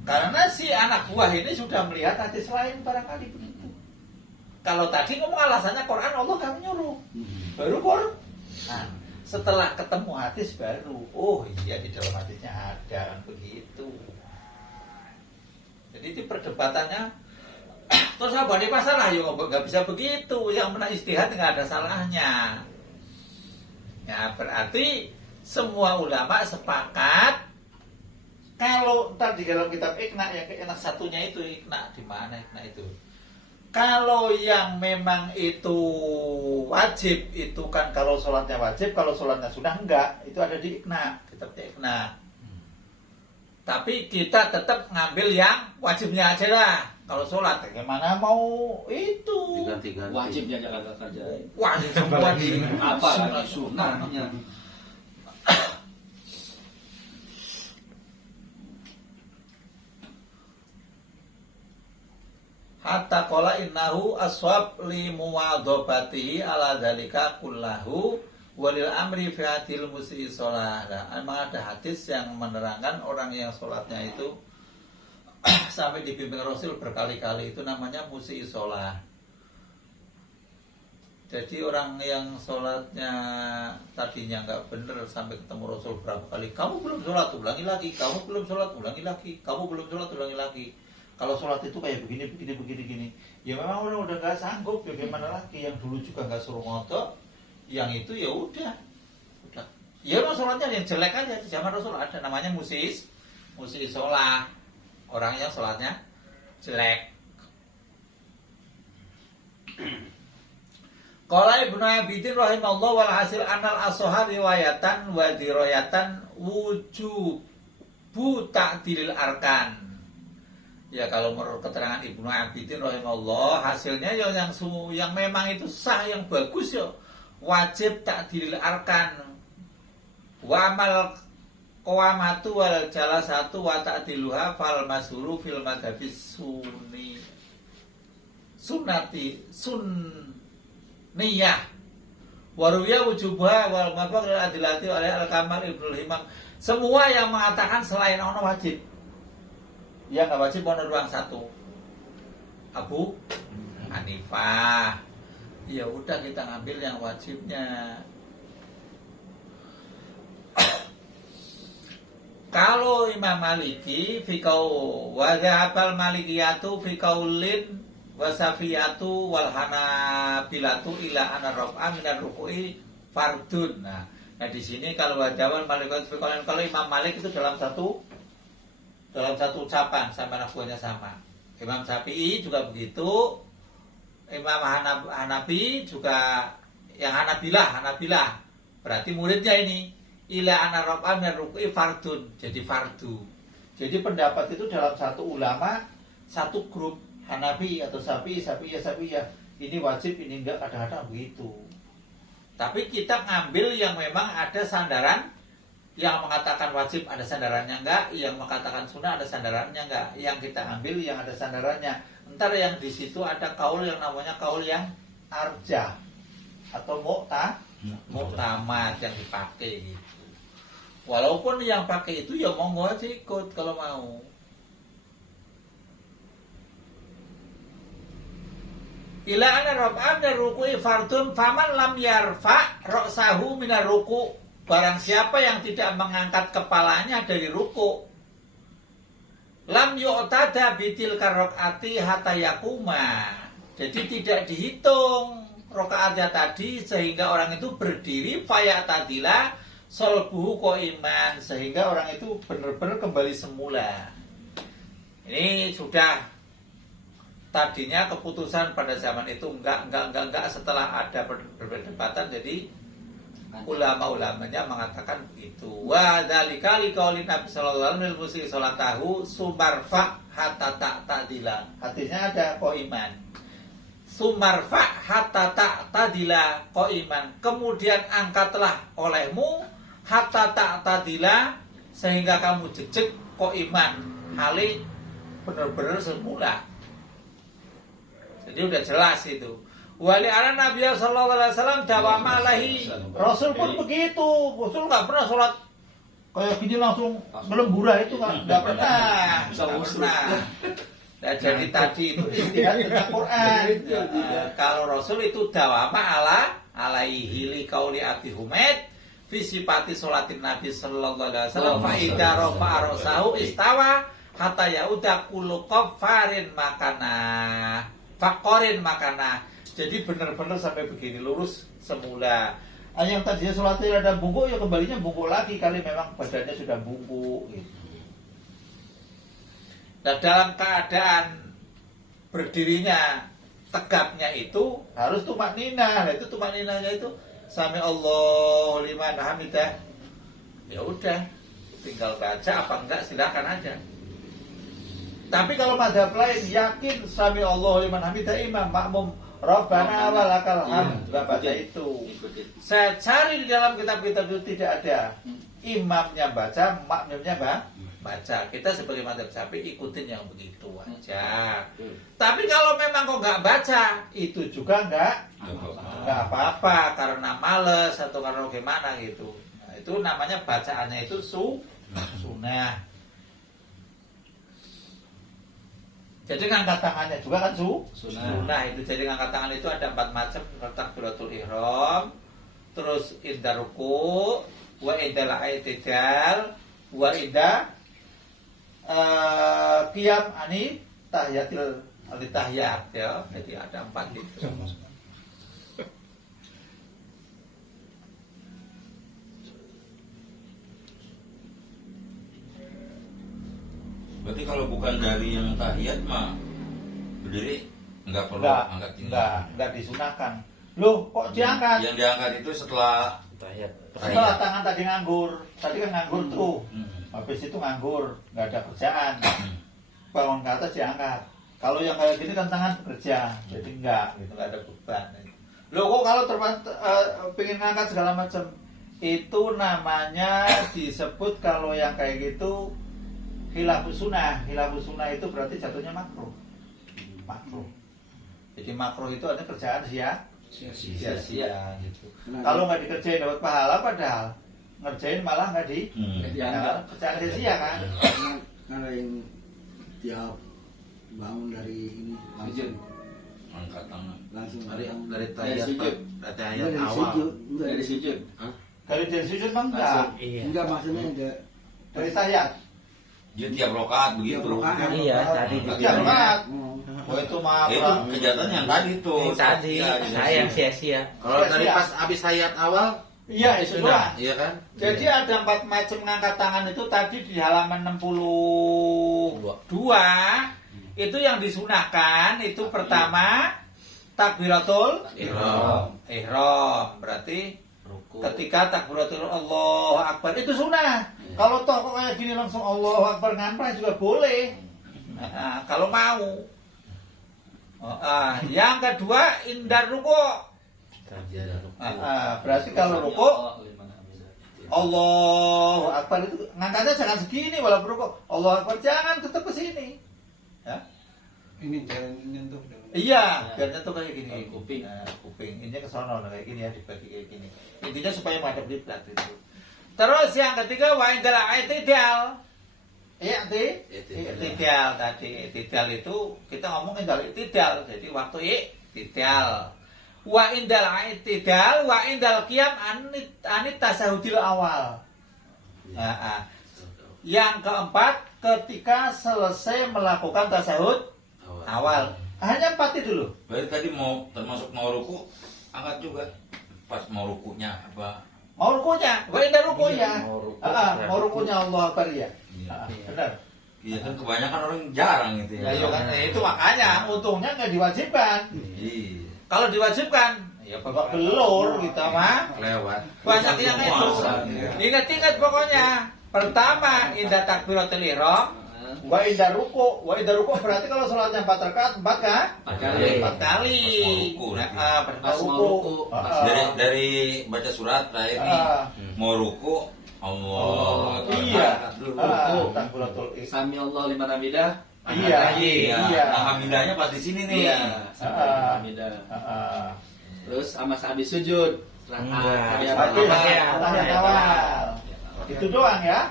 Karena si anak buah ini sudah melihat hadis lain barangkali begitu. Kalau tadi ngomong alasannya Quran Allah kami nyuruh. Baru Quran. Nah, setelah ketemu hadis baru, oh iya di dalam hadisnya ada kan begitu. Jadi itu perdebatannya terus apa di masalah ya nggak bisa begitu. Yang pernah istihad nggak ada salahnya. Ya berarti semua ulama sepakat kalau ntar di dalam kitab Iqna yang enak satunya itu Iqna di mana Iqna itu. Kalau yang memang itu wajib itu kan kalau sholatnya wajib, kalau sholatnya sudah enggak itu ada di Iqna, kitabnya Iqna. Tapi kita tetap ngambil yang wajibnya aja lah. Kalau sholat bagaimana mau itu? Wajibnya jangan saja. Wajib semua di Apa sunahnya? Hatta qala innahu aswab li muwadhabatihi ala dzalika kullahu walil amri fi hadil musii shalah. Memang ada hadis yang menerangkan orang yang sholatnya itu sampai dibimbing Rasul berkali-kali itu namanya musii shalah. Jadi orang yang sholatnya tadinya nggak bener sampai ketemu Rasul berapa kali, kamu belum sholat ulangi lagi, kamu belum sholat ulangi lagi, kamu belum sholat ulangi lagi. Kalau sholat itu kayak begini. Ya memang orang udah nggak sanggup. Bagaimana lagi? Yang dulu juga nggak suruh ngotot. Yang itu ya udah. Ya memang sholatnya yang jelek aja. Di zaman Rasul ada namanya musis sholat. Orangnya sholatnya jelek. Qala Ibnu Abidin rahimahullah wal hasil anal asohar riwayatan wa dirayatan wujubu ta'dilil arkan. Ya kalau menurut keterangan Ibnu Abidin rahimahullah hasilnya yang memang itu sah yang bagus ya wajib ta'dilil arkan wa amal qawamatu wal jalasatu wa ta'diluha fal masuru fil madhabis sunnati sunniyah Waruya wujubah wal mabak lil adilati oleh al-kamal ibnul himam. Semua yang mengatakan selain ono wajib. Ya nggak wajib ono ruang satu. Abu Hanifah. Ya udah kita ngambil yang wajibnya. Kalau Imam Maliki fikau wadhabal malikiyatu fikaulin wasafiyatu wal hanabilatu ila ana raf'a minar ruku'i fardun. Nah di sini kalau wadhabal malikiyatu fikaulin, kalau Imam Malik itu dalam satu ucapan sama nafsunya sama. Imam Syafi'i juga begitu. Imam Hanafi juga, yang Hanabilah berarti muridnya ini ila ana raf'a min ruku'i fardun, jadi fardu. Jadi pendapat itu dalam satu ulama, satu grup Hanafi atau Syafi'iyah ini wajib, ini enggak, kadang-kadang begitu. Tapi kita ngambil yang memang ada sandaran, yang mengatakan wajib ada sandarannya enggak, yang mengatakan sunnah ada sandarannya enggak. Yang kita ambil yang ada sandarannya. Ntar yang di situ ada kaul yang namanya kaul yang arjah atau muktamad yang dipakai gitu. Walaupun yang pakai itu ya monggo aja ikut kalau mau. Ila ana raf'a min ruku'i fardun faman lam yarfa ra'sahu min ruku'. Barang siapa yang tidak mengangkat kepalanya dari ruku', lam yu'tada bitil karokati hatta yakuma. Jadi tidak dihitung rokaatnya tadi sehingga orang itu berdiri faya tadila solbuhu iman, sehingga orang itu benar-benar kembali semula. Ini sudah tadinya keputusan pada zaman itu enggak setelah ada perdebatan, jadi ulama-ulamanya mengatakan begitu. Wa dzalika liqauli Nabi sallallahu alaihi wasallam salatahu sumarfa hatta ta'tadila. Artinya ada qaiman. Sumarfa hatta ta'tadila qaiman. Kemudian angkatlah olehmu hatta ta'tadila sehingga kamu jejeg qaiman, hale benar-benar semula. Jadi udah jelas itu. Wali ala Nabi sallallahu alaihi wasallam dawama alaihi. Rasul pun begitu. Rasul nggak pernah sholat kayak gini langsung melembura, itu nggak pernah. Nah, jadi tadi itu istihad tentang Quran. Kalau Rasul itu dawama alaihi li qauli Abi Humaid fi sifati sholatin Nabi sallallahu alaihi wasallam fa idza rafa'a ra'sahu istawa hatta yauda kullu qafarin makana. Fakorin makana. Jadi benar-benar sampai begini lurus semula. Yang tadinya sholatnya ada bungkuk, ya kembalinya bungkuk lagi kali memang badannya sudah bungkuk gitu. Nah dalam keadaan berdirinya tegapnya itu harus tumakninah. Nah, itu tumakninahnya itu sami Allahu liman hamidah. Ya udah, tinggal baca apa enggak silakan aja. Tapi kalau mazhab lain yakin sami Allahu liman hamidah imam makmum Rabbana walakal hamd juga baca itu. Saya cari di dalam kitab-kitab itu tidak ada. Imamnya baca, makmumnya baca. Kita sebagai mazhab Syafi'i ikutin yang begitu aja. Tapi kalau memang kok nggak baca, itu juga nggak apa-apa karena males atau karena gimana gitu. Nah, itu namanya bacaannya itu sunnah. Jadi ngangkat tangannya juga kan sunnah itu. Jadi ngangkat tangan itu ada 4 macam. Takbiratul ihram, terus inda ruku, wa inda al-i'tidal, wa inda qiyam ani tahiyatil tahiyat ya. Jadi ada 4 gitu. Berarti kalau bukan dari yang tahiyat mah berdiri enggak perlu angkat ini. Enggak disunahkan. Loh, kok diangkat? Yang diangkat itu setelah tahiyat. Setelah tangan tadi nganggur. Tadi kan nganggur tuh. Habis itu nganggur, enggak ada kerjaan. Bangun ke atas diangkat. Kalau yang kayak gini kan tangan bekerja, jadi enggak ada beban. Loh, kok kalau pengen ngangkat segala macam, itu namanya disebut kalau yang kayak gitu khilafus sunnah. Khilafus sunnah itu berarti jatuhnya makruh. Jadi makruh itu ada kerjaan sia-sia gitu. Nah, Kalau nggak dikerjain dapat pahala, padahal ngerjain malah nggak di Dianggap. percaya sia-sia kan. karena yang tiap bangun dari ini langsung Angkat tangan. langsung Dari bangun. dari Dari ayat sujud. dari Enggak, ayat dari awal. sujud enggak Dari sujud. Dari sujud bang enggak. enggak maksudnya ada Dari tahiyat. Dia tiap rokaat begitu. tiap rakaat. Iya, tadi Tiap rakaat. Oh. Oh itu mah Ya, itu kejahatan yang tadi tuh. Ini tadi Ya, saya yang sia-sia. Kalau dari Sia-sia. pas habis ayat awal, Iya itu doang. iya kan? Jadi ada 4 macam ngangkat tangan itu tadi di halaman 62 itu yang disunahkan itu pertama takbiratul ihram berarti Ruku. ketika takbiratul Allahu Akbar itu sunnah. Kalau toh kok kayak gini langsung Allahu Akbar ngamprah juga boleh. Nah, kalau mau. Yang kedua indar ruku. Berarti kalau ruku Allahu Akbar itu ngangkatnya jangan segini walaupun ruku. Allahu Akbar jangan tetap ke sini. Ya. Ini jangan nyentuh dong. Iya, biar tuh kayak gini. Kuping. Nah, kuping. Ini ke sono kayak gini ya dibagi kayak gini. Intinya supaya madhab kiblat itu. Terus yang ketiga wa indal i'tidal. Iya, i'tidal tadi. I'tidal itu kita ngomong indal i'tidal. Jadi waktu i'tidal. Wa indal i'tidal wa indal qiyam anit tasahudil awal. Nah, yang keempat ketika selesai melakukan tasahud awal. Hanya 4 itu dulu. Berarti tadi mau termasuk mau ruku, angkat juga. Pas mau rukunya apa? Mau rukunya, wa inda rukunya. Mau ruku. Mau rukunya Allah Akbar ya. Iya. Benar. Iya kan kebanyakan orang jarang gitu Ya, ya. iya kan itu makanya untungnya nggak diwajibkan. Iya. Kalau diwajibkan, ya babak belur kita mah. Lewat. Banyak yang itu. Ingat-ingat pokoknya. Pertama, indah takbiratul ihram. Wa indah ruku. Wa indah ruku berarti kalau sholatnya 4 rakaat 4 kan? 4 kali. 4 kali. Pas mau ruku, Pas Pas mau ruku. Dari baca surat terakhir nih mau ruku Allah Iya. dulu. Takbiratul ihram. Sami Allah liman hamidah. Iya. Iya. Iya. Alhamdulillahnya pas di sini nih. Iya. Sami Allah liman hamidah. Terus sama habis sujud. Enggak. Tahiyat awal. Itu doang ya.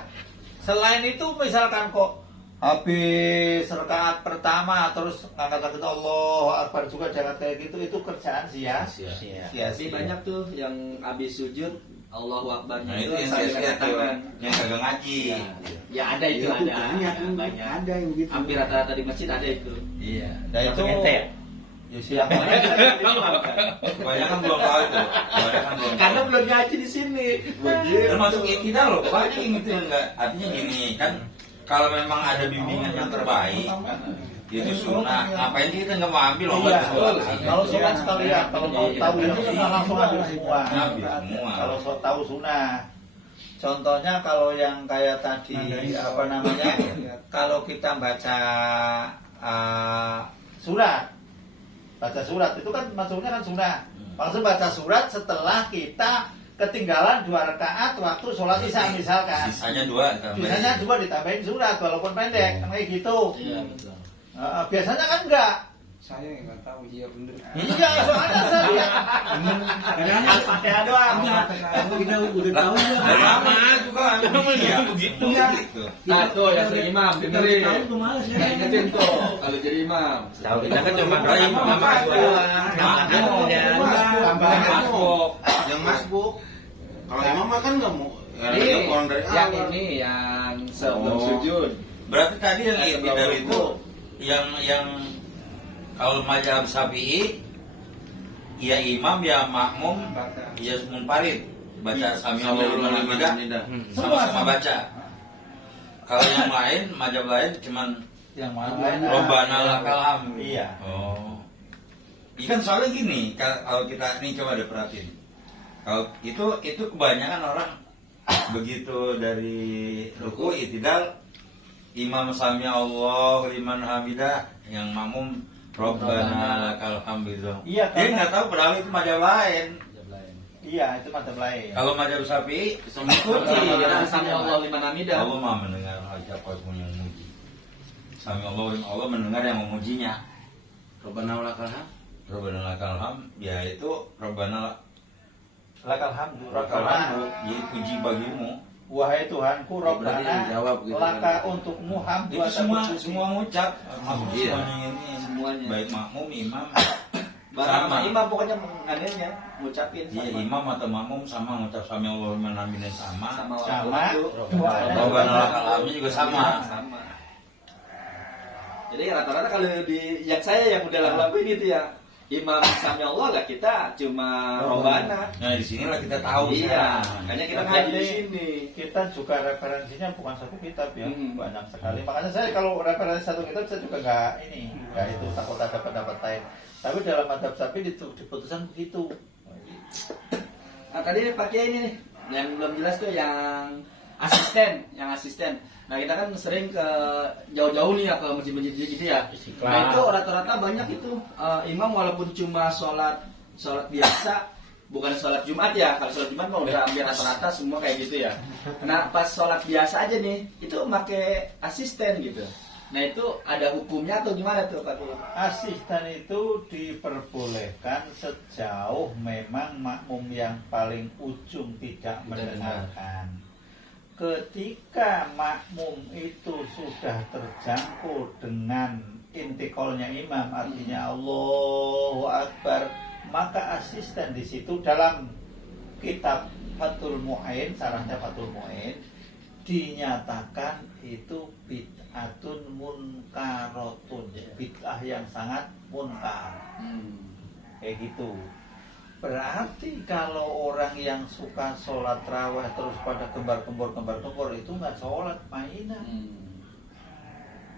Selain itu misalkan kok habis rakaat pertama terus ngangkat Allah Akbar juga jangan kayak gitu, itu kerjaan sia-sia. Tapi banyak tuh yang habis sujud Allahu Akbarnya Nah itu yang sambil saya angkat tuh, tangan. yang kagak ngaji. Ya ada itu Ya, itu ada. banyak. Ada yang gitu. Hampir rata-rata di masjid ada itu. Iya. Nah itu ya siapa? Kebanyakan belum tahu itu. Kebanyakan belum tahu. Karena belum ngaji di sini. Termasuk tidak loh, banyak yang gitu yang enggak. Artinya gini kan, kalau memang ada bimbingan yang terbaik, itu sunnah. Ngapain kita nggak mau ambil loh? Iya, kalau sunat sekalian, kalau mau tahu yang sunnah langsung ambil semua. Ambil semua. Kalau tahu sunnah, contohnya kalau yang kayak tadi apa namanya, kalau kita baca surat, itu kan maksudnya kan sunnah. Maksud baca surat setelah kita ketinggalan 2 rakaat waktu sholat isya misalkan. Sisanya 2 ditambahin. Biasanya 2 ditambahin surat walaupun pendek, kan kayak gitu. Iya betul. Biasanya kan enggak. Saya yang nggak tahu dia bener. Iya, soalnya saya lihat. Al-Fatihah doang. Kita udah tahu ya. Sama juga. Iya, begitu. Gitu. Nah tuh yang jadi imam dengerin. Tahu tuh males ya. Ingetin tuh kalau jadi imam. Tahu kita kan cuma Tambahan masbuk. Yang masbuk. Kalau imam mah kan nggak mau. Ini Orang dari yang awal. ini yang sebelum Oh. sujud. Berarti tadi yang Sebelum tidak ruku. itu yang kalau mazhab Syafi'i ya imam ya makmum ya munfarid baca sami Allahu liman hamidah sama-sama baca. Kalau yang lain mazhab lain cuman Yang mana? Robbana lakal hamd. Iya. Oh. Ikan soalnya gini, kalau kita ini coba deh perhatiin. Kalau itu kebanyakan orang begitu dari ruku itidal imam sami Allah liman hamidah yang makmum Robbana lakal hamd gitu. Iya, Dia karena- nggak tahu padahal itu mazhab lain. Iya, itu mata lain. Kalau mazhab Syafi'i Ikuti Sami Allah liman hamidah. Allah Maha mendengar ucapan yang memuji. Sami Allah mendengar yang memujinya. Robbana walakal hamd. Rabbana lakal hamd, ya itu Rabbana Lakal hamdu, lakal hamd, jadi puji bagimu. Wahai Tuhanku, Berarti Rabbana, dijawab gitu laka kan. untukmu hamdu Itu atas puji. semua ngucap, maksud Iya. semuanya ini, Semuanya. baik makmum, imam, Barang sama sama. imam pokoknya mengadirnya, ngucapin Iya, imam atau makmum sama ngucap sami Allah liman hamidah sama. sama Sama. doanya Rabbana lakal hamd juga sama. sama. Jadi rata-rata kalau di yang saya yang udah lakuin itu ya imam sami Allah lah, kita cuma robana. Nah, di sinilah kita tahu Iya, sekarang. makanya kita Jadi, ngaji di sini. Kita juga referensinya bukan satu kitab ya, Hmm. banyak sekali. Makanya saya kalau referensi satu kitab saya juga nggak itu takut ada pendapat lain. Tapi dalam madhab Syafi'i diputuskan begitu. Nah, tadi pakai ini nih, yang belum jelas tuh yang asisten. Nah, kita kan sering ke jauh-jauh nih ya ke masjid-masjid gitu ya. Istiqlal. Nah, itu rata-rata banyak itu imam walaupun cuma sholat biasa, bukan sholat Jumat ya. Kalau sholat Jumat mah udah hampir rata-rata semua kayak gitu ya. Nah, pas sholat biasa aja nih, itu pakai asisten gitu. Nah, itu ada hukumnya atau gimana tuh Pak Guru? Asisten itu diperbolehkan sejauh memang makmum yang paling ujung tidak mendengarkan. Ketika makmum itu sudah terjangkau dengan intiqolnya imam, artinya Allahu Akbar, maka asisten di situ dalam kitab Fathul Mu'in, sarahnya Fathul Mu'in, dinyatakan itu bid'atun munkaratun, bid'ah yang sangat munkar. Kayak gitu. Berarti kalau orang yang suka sholat raweh terus pada gembar-gembor itu nggak sholat, mainan.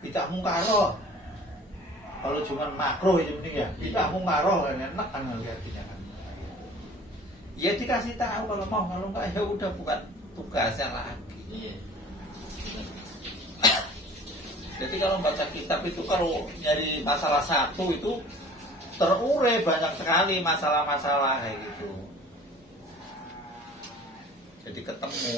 Bid'ah munkaroh. Kalau cuma makruh itu mending ya. Bid'ah munkaroh kan enak kan artinya kan. Ya dikasih tahu kalau mau, kalau enggak ya udah bukan tugasnya lagi. Iya. Jadi kalau baca kitab itu kalau nyari masalah satu itu terurai banyak sekali masalah-masalah kayak gitu. Jadi ketemu.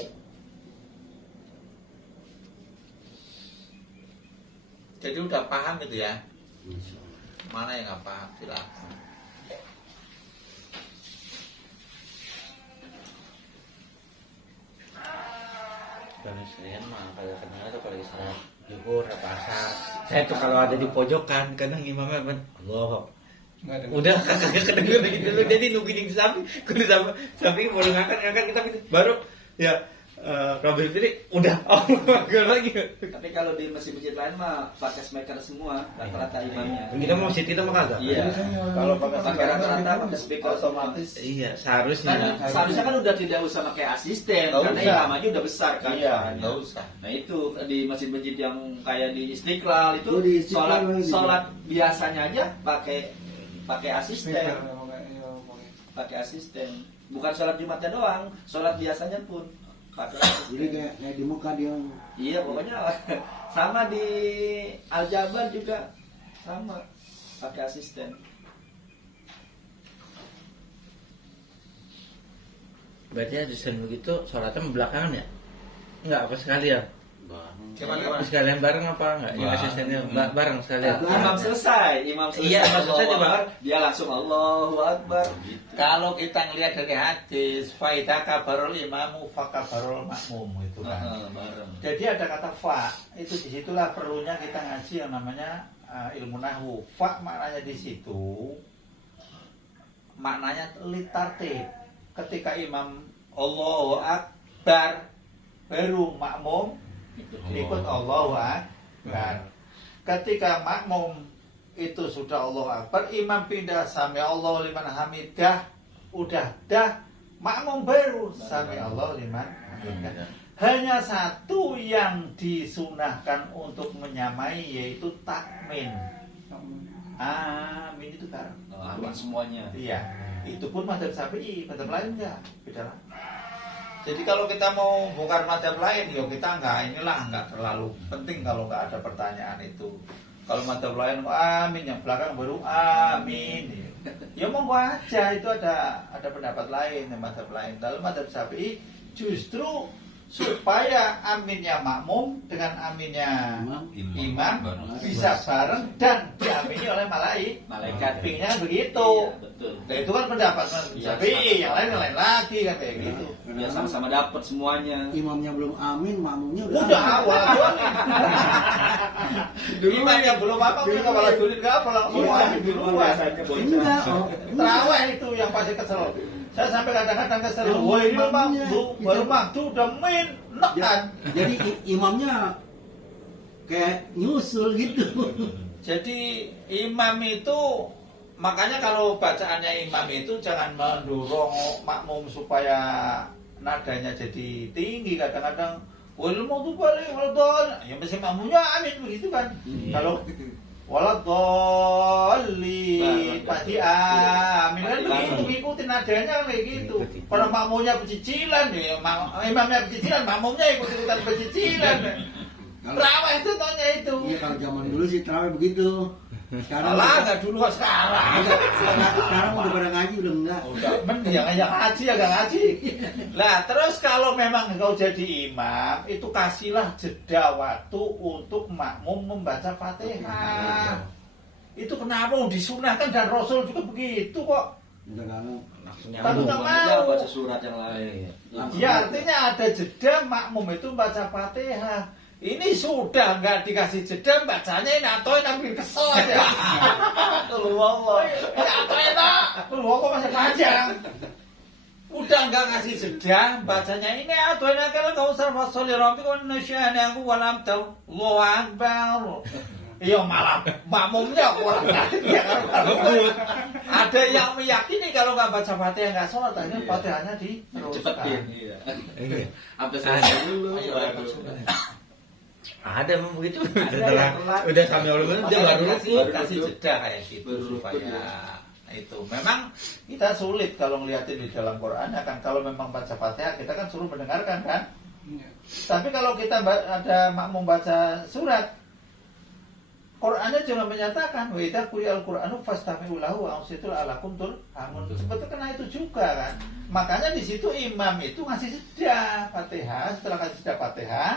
Jadi udah paham itu ya. Mana yang nggak paham silakan. Kalau Senin mah kalau kenal tuh kalau istirahat zuhur atau asar. Saya tuh kalau ada di pojokan kadang imamnya kan Allah. Enggak ada. Udah kagak kedengeran gitu dulu jadi nungguin di samping kudu samping baru ngangkat kita gitu. Baru ya Robert pilih udah gak lagi. Tapi kalau di masjid-masjid lain mah pakai speaker semua rata-rata imamnya. Kita mau masjid kita mah kagak. Iya. Kalau pakai Pakai rata-rata pakai speaker otomatis. Iya, seharusnya. Kan seharusnya kan udah tidak usah pakai asisten Nggak karena usah. imam aja udah besar kan. Iya, suaranya. nggak usah. Nah itu di masjid-masjid yang kayak di Istiqlal itu Oh, di Istiqlal lagi. sholat biasanya aja pakai asisten, Speaker, iya, pakai. pakai asisten. Bukan sholat Jumatnya doang, sholat biasanya pun pakai asisten. Jadi kayak di muka dia. Iya pokoknya sama di Al-Jabar juga sama pakai asisten. Berarti asisten begitu sholatnya belakangan ya? Enggak apa sekalian? Sekalian bareng apa enggak? Yang Bareng. asistennya bareng sekalian. Imam selesai Iya, Imam selesai Allahu juga. Akbar, dia langsung Allahu Akbar. Kalau kita ngelihat dari hadis, faida kabarul imamu fakabarul makmum itu kan. Bareng. Jadi ada kata fa, itu disitulah perlunya kita ngaji yang namanya ilmu nahwu. Fa maknanya di situ, maknanya litartib. Ketika imam Allahu Akbar, baru makmum ikut Allahu Akbar. Ketika makmum itu sudah Allahu Akbar, imam pindah sami Allah liman hamidah, udah dah makmum baru sami Allah liman hamidah. Hanya satu yang disunahkan untuk menyamai yaitu takmin. Amin itu kan. Amin semuanya. Iya. Itu pun madzhab Syafi'i, madzhab lain enggak, beda lah. Jadi kalau kita mau bongkar madzhab lain, ya kita enggak terlalu penting kalau enggak ada pertanyaan itu. Kalau madzhab lain amin, yang belakang baru amin. Ya monggo aja, itu ada pendapat lain, madzhab lain. Dalam madzhab Syafi'i justru supaya aminnya makmum dengan aminnya imam Bareng. bisa bareng dan diamini oleh malaikat. Pingnya kan begitu. Iya, betul. Nah, itu kan pendapat Iya, Syafi'i, yang lain lagi kan kayak gitu. Biar sama-sama dapat semuanya. Imamnya belum amin, makmumnya Udah awal dulu imamnya belum apa, Dulu. udah kepala julid nggak apa langsung Iya, amin duluan. Enggak, oh. Terawih itu yang pasti kesel. Saya sampai kadang-kadang kesel. Yang Wah ini imamnya. baru waktu udah main nekan. Jadi imamnya kayak nyusul gitu. Jadi imam itu makanya kalau bacaannya imam itu jangan mendorong makmum supaya nadanya jadi tinggi. Kadang-kadang wal mau tuh balik waladol, ya mesti makmumnya amin begitu kan. Kalau waladoli pasti amin kan begitu, ngikutin nadanya kan kayak gitu. Kalau makmumnya pecicilan ya, imamnya pecicilan, makmumnya ikut-ikutan pecicilan. Terawih itu tanya itu. Iya, kalau zaman dulu sih terawih begitu. Sekarang Salah nggak dulu sekarang. sekarang udah pada ngaji udah enggak. Udah, mending yang ngaji agak ngaji. Lah terus kalau memang engkau jadi imam, itu kasihlah jeda waktu untuk makmum membaca Fatihah. Itu kenapa disunahkan dan Rasul juga begitu kok. Udah kalau Tapi nggak aja mau. baca surat yang lain. Ya artinya ada jeda makmum itu membaca Fatihah. Ini sudah nggak dikasih jeda, bacanya ini atoin ambil kesel aja. Tolong Allah. Ini atoin nak. Tolong Allah masih panjang. Udah nggak ngasih jeda, bacanya ini atoin akan nggak usah fasoli rompi kon nasyana aku walam tahu Allahu Akbar. Iya malah makmumnya kurang ya, ada yang meyakini kalau nggak baca Fatihah nggak sholat, akhirnya Fatihahnya Cepetin. diteruskan. Iya. Sampai selesai dulu. Ayo, baru. Ada memang begitu. Ada Setelah yang telat. udah sampai Allah dia baru kasih jeda kayak gitu supaya itu. Memang kita sulit kalau ngeliatin di dalam Quran ya kan, kalau memang baca Fatihah kita kan suruh mendengarkan kan. Tapi kalau kita ada makmum baca surat, Qurannya cuma menyatakan wa idza quri'al Qur'anu fastami'u lahu wa ansitu la'allakum turhamun. Sebetulnya kena itu juga kan. Makanya di situ imam itu ngasih jeda Fatihah, setelah kasih jeda Fatihah,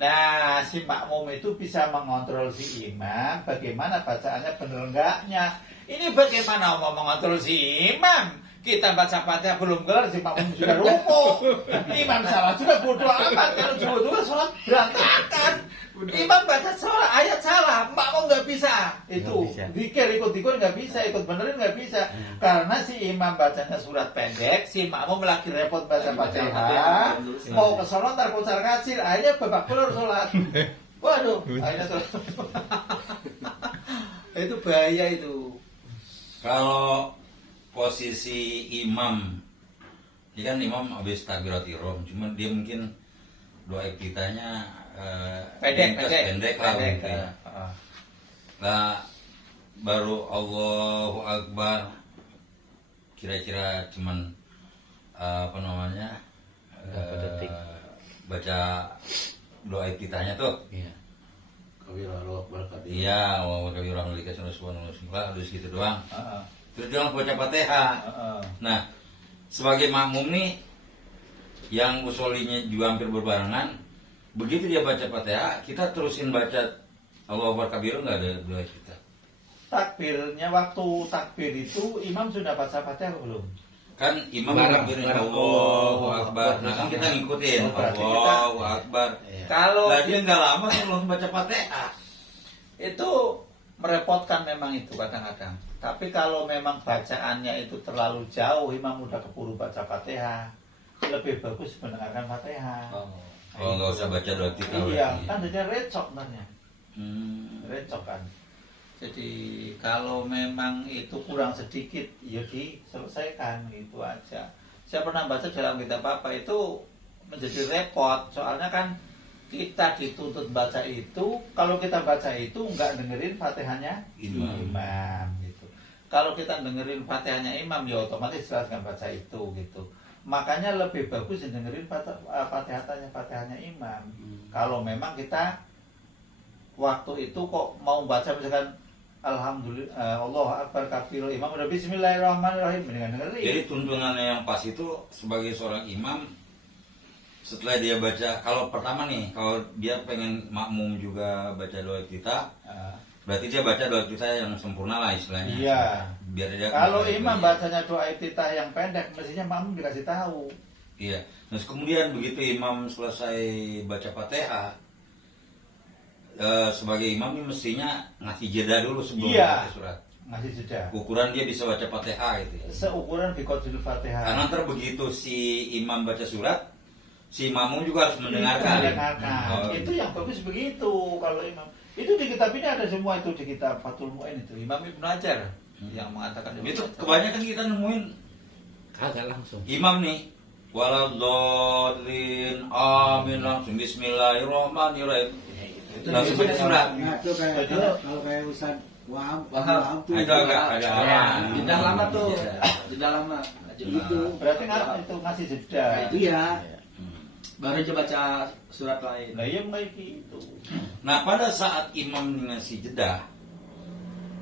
nah si makmum itu bisa mengontrol si imam bagaimana bacaannya benar enggaknya. Ini bagaimana mau mengontrol si imam? Kita baca Fatihah belum kelar si makmum sudah ruko. Imam salah sudah bodoh amat, kalau bodoh sholat berantakan. Imam baca sholat ayat salah, makmum nggak bisa. Itu zikir ikut-ikut nggak bisa, ikut benerin nggak bisa. Karena si imam bacanya surat pendek, si makmum lagi repot baca Fatihah, mau ke sholat ntar kocar kacir, akhirnya babak belur sholat. Waduh, akhirnya sholat. Itu bahaya itu. Kalau posisi imam, ini kan imam habis takbiratul ihram, cuman dia mungkin doa kitanya pendek lah pendek. mungkin. Nah, baru Allahu Akbar, kira-kira cuman apa namanya baca doa kitanya tuh. Iya. Kabirallahu akbar kabir. Iya, wa kabirallahu likasana subhanallah, harus gitu doang. Heeh. Terus jangan baca Fatihah. Heeh. Nah, sebagai makmum nih yang usulinya juga hampir berbarengan, begitu dia baca Fatihah, kita terusin baca Allahu Akbar kabir, nggak ada doa kita. Takbirnya waktu takbir itu imam sudah baca Fatihah atau belum? Kan imam Bareng, takbirin bareng. Allahu Akbar. Nah, kan kita ngikutin Oh, berarti Allahu Akbar. Kalau Lah dia nggak lama sebelum baca Fatihah. itu merepotkan memang itu kadang-kadang. Tapi kalau memang bacaannya itu terlalu jauh, imam udah keburu baca Fatihah, lebih bagus mendengarkan Fatihah. Oh, nggak usah baca doa kita. Iya, berarti. kan jadinya recok sebenarnya. Recok kan. Jadi kalau memang itu kurang sedikit, ya diselesaikan gitu aja. Saya pernah baca dalam kitab apa itu menjadi repot, soalnya kan kita dituntut baca itu, kalau kita baca itu nggak dengerin Fatihahnya imam gitu. Kalau kita dengerin Fatihahnya imam ya otomatis jelas nggak baca itu gitu. Makanya lebih bagus dengerin Fatihahnya imam. Kalau memang kita waktu itu kok mau baca misalkan Alhamdulillah Allahu Akbar kabir, imam udah Bismillahirrahmanirrahim, mendingan dengerin. Jadi tuntunannya yang pas itu sebagai seorang imam setelah dia baca, kalau pertama nih, kalau dia pengen makmum juga baca doa iftitah, berarti dia baca doa iftitah yang sempurna lah istilahnya. Iya. Biar dia Kalau imam bacanya doa iftitah yang pendek, mestinya makmum dikasih tahu. Iya. Terus kemudian begitu imam selesai baca Fatihah, sebagai imam ini mestinya ngasih jeda dulu sebelum Iya. baca surat. Ngasih jeda. Ukuran dia bisa baca Fatihah itu ya. Seukuran biqadril Fatihah. Karena ntar begitu si imam baca surat, si makmum juga harus mendengarkan. Mendengarkan. Oh, Itu yang bagus begitu kalau imam. Itu di kitab ini ada semua itu di kitab Fathul Mu'in itu. Imam Ibnu Hajar yang mengatakan itu kebanyakan kita nemuin Kagak langsung. imam nih waladhdallin amin langsung bismillahirrahmanirrahim langsung baca surat. Nah, itu kayak kalau kayak Ustaz Wahab tuh. Itu agak lama. Jeda lama tuh. Jeda lama. Itu. berarti itu ngasih jeda. Iya. Baru coba baca surat lain. Nah, iya kayak gitu. Nah pada saat imam ngasih jeda,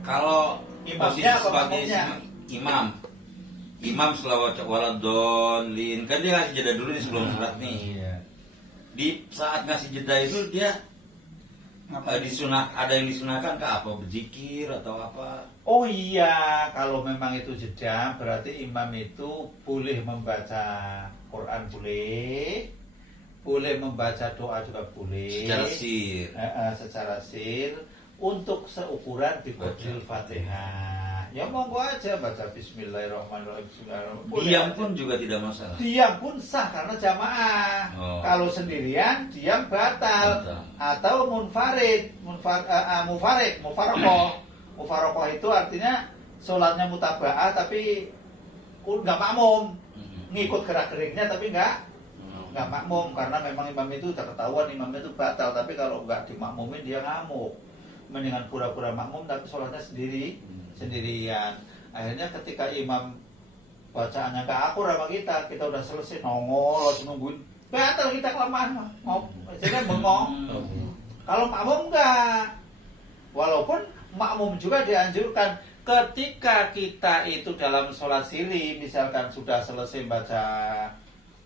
kalau Imamnya posisi apa sebagai makmumnya? imam setelah baca waladhdallin kan dia ngasih jeda dulu nih sebelum surat nih. Iya. Di saat ngasih jeda itu dia ada yang disunahkan ke apa, berzikir atau apa? Oh iya, kalau memang itu jeda, berarti imam itu boleh membaca Quran boleh membaca doa juga boleh. Secara sir. Secara sir, untuk seukuran biqadril Fatihah. Ya monggo aja baca Bismillahirrahmanirrahim. Boleh Diam aja. pun juga tidak masalah. Diam pun sah karena jamaah. Oh. Kalau sendirian diam batal. Batal. Atau mufarokoh. Mufarokoh itu artinya sholatnya mutaba'ah tapi nggak makmum, ngikut gerak-geriknya tapi nggak makmum karena memang imam itu udah ketahuan imamnya itu batal. Tapi kalau nggak dimakmumin dia ngamuk. Mendingan pura-pura makmum tapi sholatnya sendirian. Akhirnya ketika imam bacaannya nggak akur sama kita udah selesai nongol nungguin batal kita kelamaan jadi bengong. Kalau makmum enggak, walaupun makmum juga dianjurkan ketika kita itu dalam sholat siri, misalkan sudah selesai baca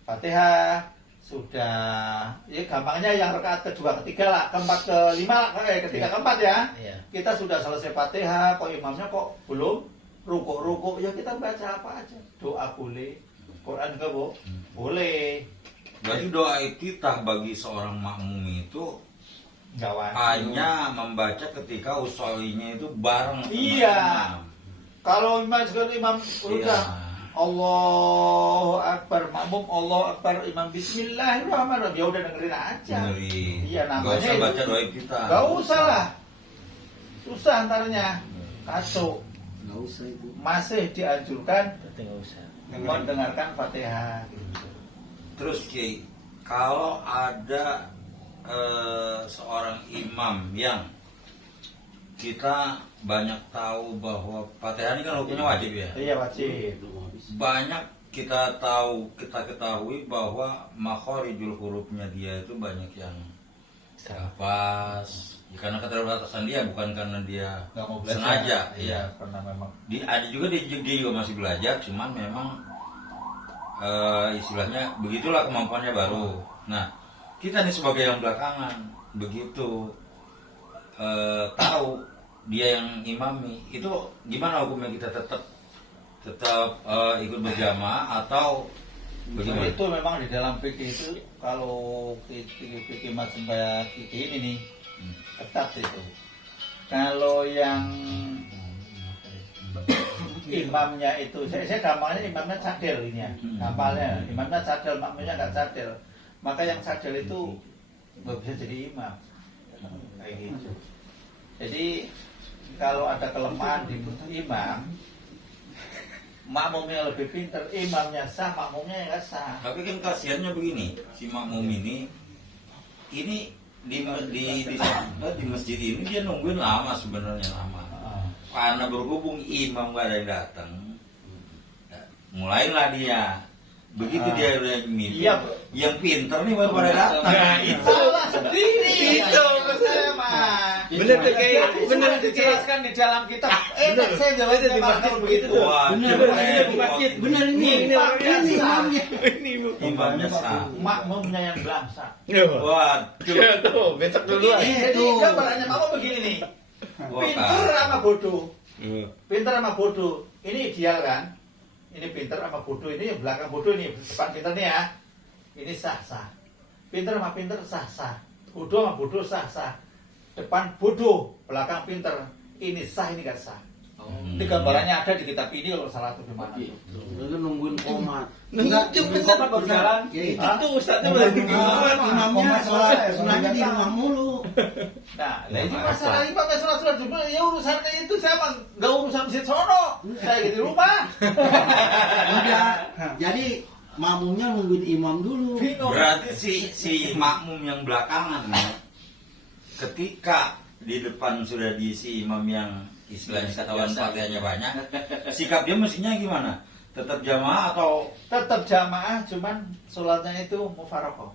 Fatihah, sudah ya gampangnya yang rakaat kedua, ketiga lah, keempat, kelima, ketiga, keempat ya. Iya. Kita sudah selesai Fatihah, kok imamnya kok belum rukuk, ya kita baca apa aja. Doa boleh, Quran juga boleh. Berarti doa iftitah bagi seorang makmum itu Nggak wajib. hanya membaca ketika usolinya itu bareng sama Iya. imam. Kalau imam udah Allahu Akbar, makmum Allahu Akbar, imam Bismillahirrahmanirrahim, ya udah dengerin aja. Dengerin. Iya, Nggak namanya usah itu. baca doa iftitah. Gak usah lah, susah antaranya, kacau. Nggak usah itu. Masih dianjurkan Nggak usah. mendengarkan Fatihah. Gitu. Terus Ki, kalau ada seorang imam yang kita banyak tahu bahwa Fatihah ini kan hukumnya wajib ya. Iya wajib. Banyak kita ketahui bahwa makhorijul hurufnya dia itu banyak yang pas. Ya, karena keterbatasan dia bukan karena dia Nggak mau belajar. sengaja. Iya, karena memang. Ada juga dia juga masih belajar, cuman memang istilahnya begitulah kemampuannya baru. Nah, kita nih sebagai yang belakangan begitu tahu dia yang imami itu gimana hukumnya, kita tetap ikut berjamaah atau bagaimana? Itu memang di dalam fikih itu kalau fikih macam kayak fikih ini nih ketat itu. Kalau yang imamnya itu, saya gampangnya imamnya cadel ini ya, gampangnya imamnya cadel, makmumnya nggak cadel, maka yang cadel itu nggak bisa jadi imam, kayak gitu. Jadi kalau ada kelemahan di imam, makmumnya lebih pintar, imamnya sah, makmumnya nggak sah. Tapi kan kasihannya begini, si makmum ini di masjid ini dia nungguin lama, sebenarnya lama. Karena berhubung imam gak ada yang datang, mulailah dia. Begitu dia udah mimpi, Iya. yang pinter nih baru pada datang. Nah, itu salah sendiri. Itu saya mah. Bener tuh kayak bener tuh kayak dijelaskan di dalam kitab. Bener. Saya jawabnya Di Pak masjid kalau begitu. begitu. Wah, Bener, coba bener, ya, di masjid. Bener ini. Ini orang Ini biasa. imamnya. Ini bu. imamnya sah. Makmumnya yang belangsa. Waduh. Ya tuh besok duluan. Jadi Itu. gambarannya mama begini nih. Pinter sama bodoh. Pinter sama bodoh. Ini ideal kan? Ini pinter sama bodoh. Ini yang belakang bodoh ini. Depan pinter nih ya. Ini sah-sah. Pinter sama pinter sah-sah. Bodoh sama bodoh sah-sah. Depan bodoh, belakang pinter. Ini sah, ini gak sah. Ini gambarannya ada di kitab ini kalau salah tuh gimana? Itu nungguin komat. Itu bener berjalan. Itu ustadznya Hah? lagi gimana? Imamnya sholat sunahnya di rumah mulu. Nah, ini masalah imamnya sholat jumlah ya urusannya itu siapa? Gak urusan masjid sono. Saya gitu di rumah. Udah. Jadi makmumnya nungguin imam dulu. Bingung. Berarti si makmum yang belakangan nih, ketika di depan sudah diisi imam yang istilahnya ketahuan pakaiannya banyak, sikap dia mestinya gimana? Tetap jamaah atau Tetap jamaah, cuman sholatnya itu mufarokoh.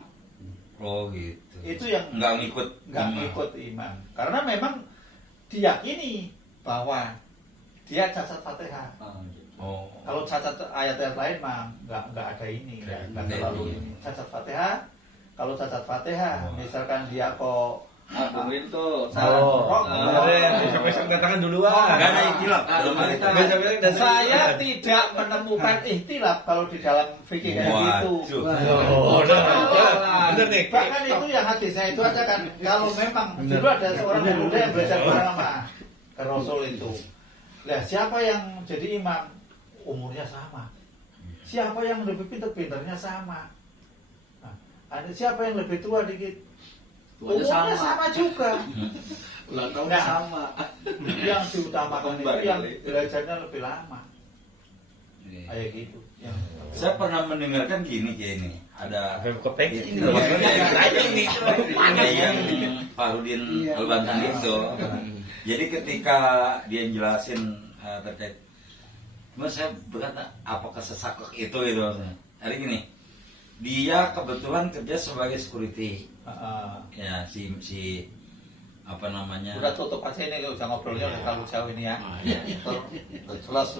oh gitu? Itu yang nggak ngikut nggak imam. ngikut imam. Karena memang diyakini bahwa dia cacat fatihah. Oh, Kalau cacat ayat-ayat lain mah nggak ada ini, nggak terlalu ini. Cacat fatihah. Kalau cacat fatihah, misalkan dia kok Dengerin tuh. Oh, Besok datangkan duluan. nggak ada ikhtilaf. Belum ada. Besok datang. saya tidak menemukan ikhtilaf kalau di dalam fikih kayak gitu. Waduh. Oh, bener nih. Bahkan itu yang hadisnya itu aja kan. Kalau memang dulu ada seorang pemuda yang belajar bareng sama ke Rasul itu. Lah siapa yang jadi imam? Umurnya sama. Siapa yang lebih pintar-pintarnya sama. Nah, ada siapa yang lebih tua dikit? Tuanya Umurnya sama. sama juga. Ulang tahun Nah. sama. Yang diutamakan Kembar itu yang kali. belajarnya lebih lama. Iya. Kayak gitu. Yang Saya pernah mendengarkan gini kayak ini. Ada Sampai buka peci ini Iya, loh. maksudnya Aja ini. ada yang Farudin Iya. Al-Bantan itu. Jadi ketika dia jelasin terkait, mas saya berkata apakah sesakok itu gitu maksudnya. Hari gini, dia kebetulan kerja sebagai security. Ya si apa namanya? udah tutup aja ini, udah ngobrolnya udah terlalu jauh ini ya. Jelas.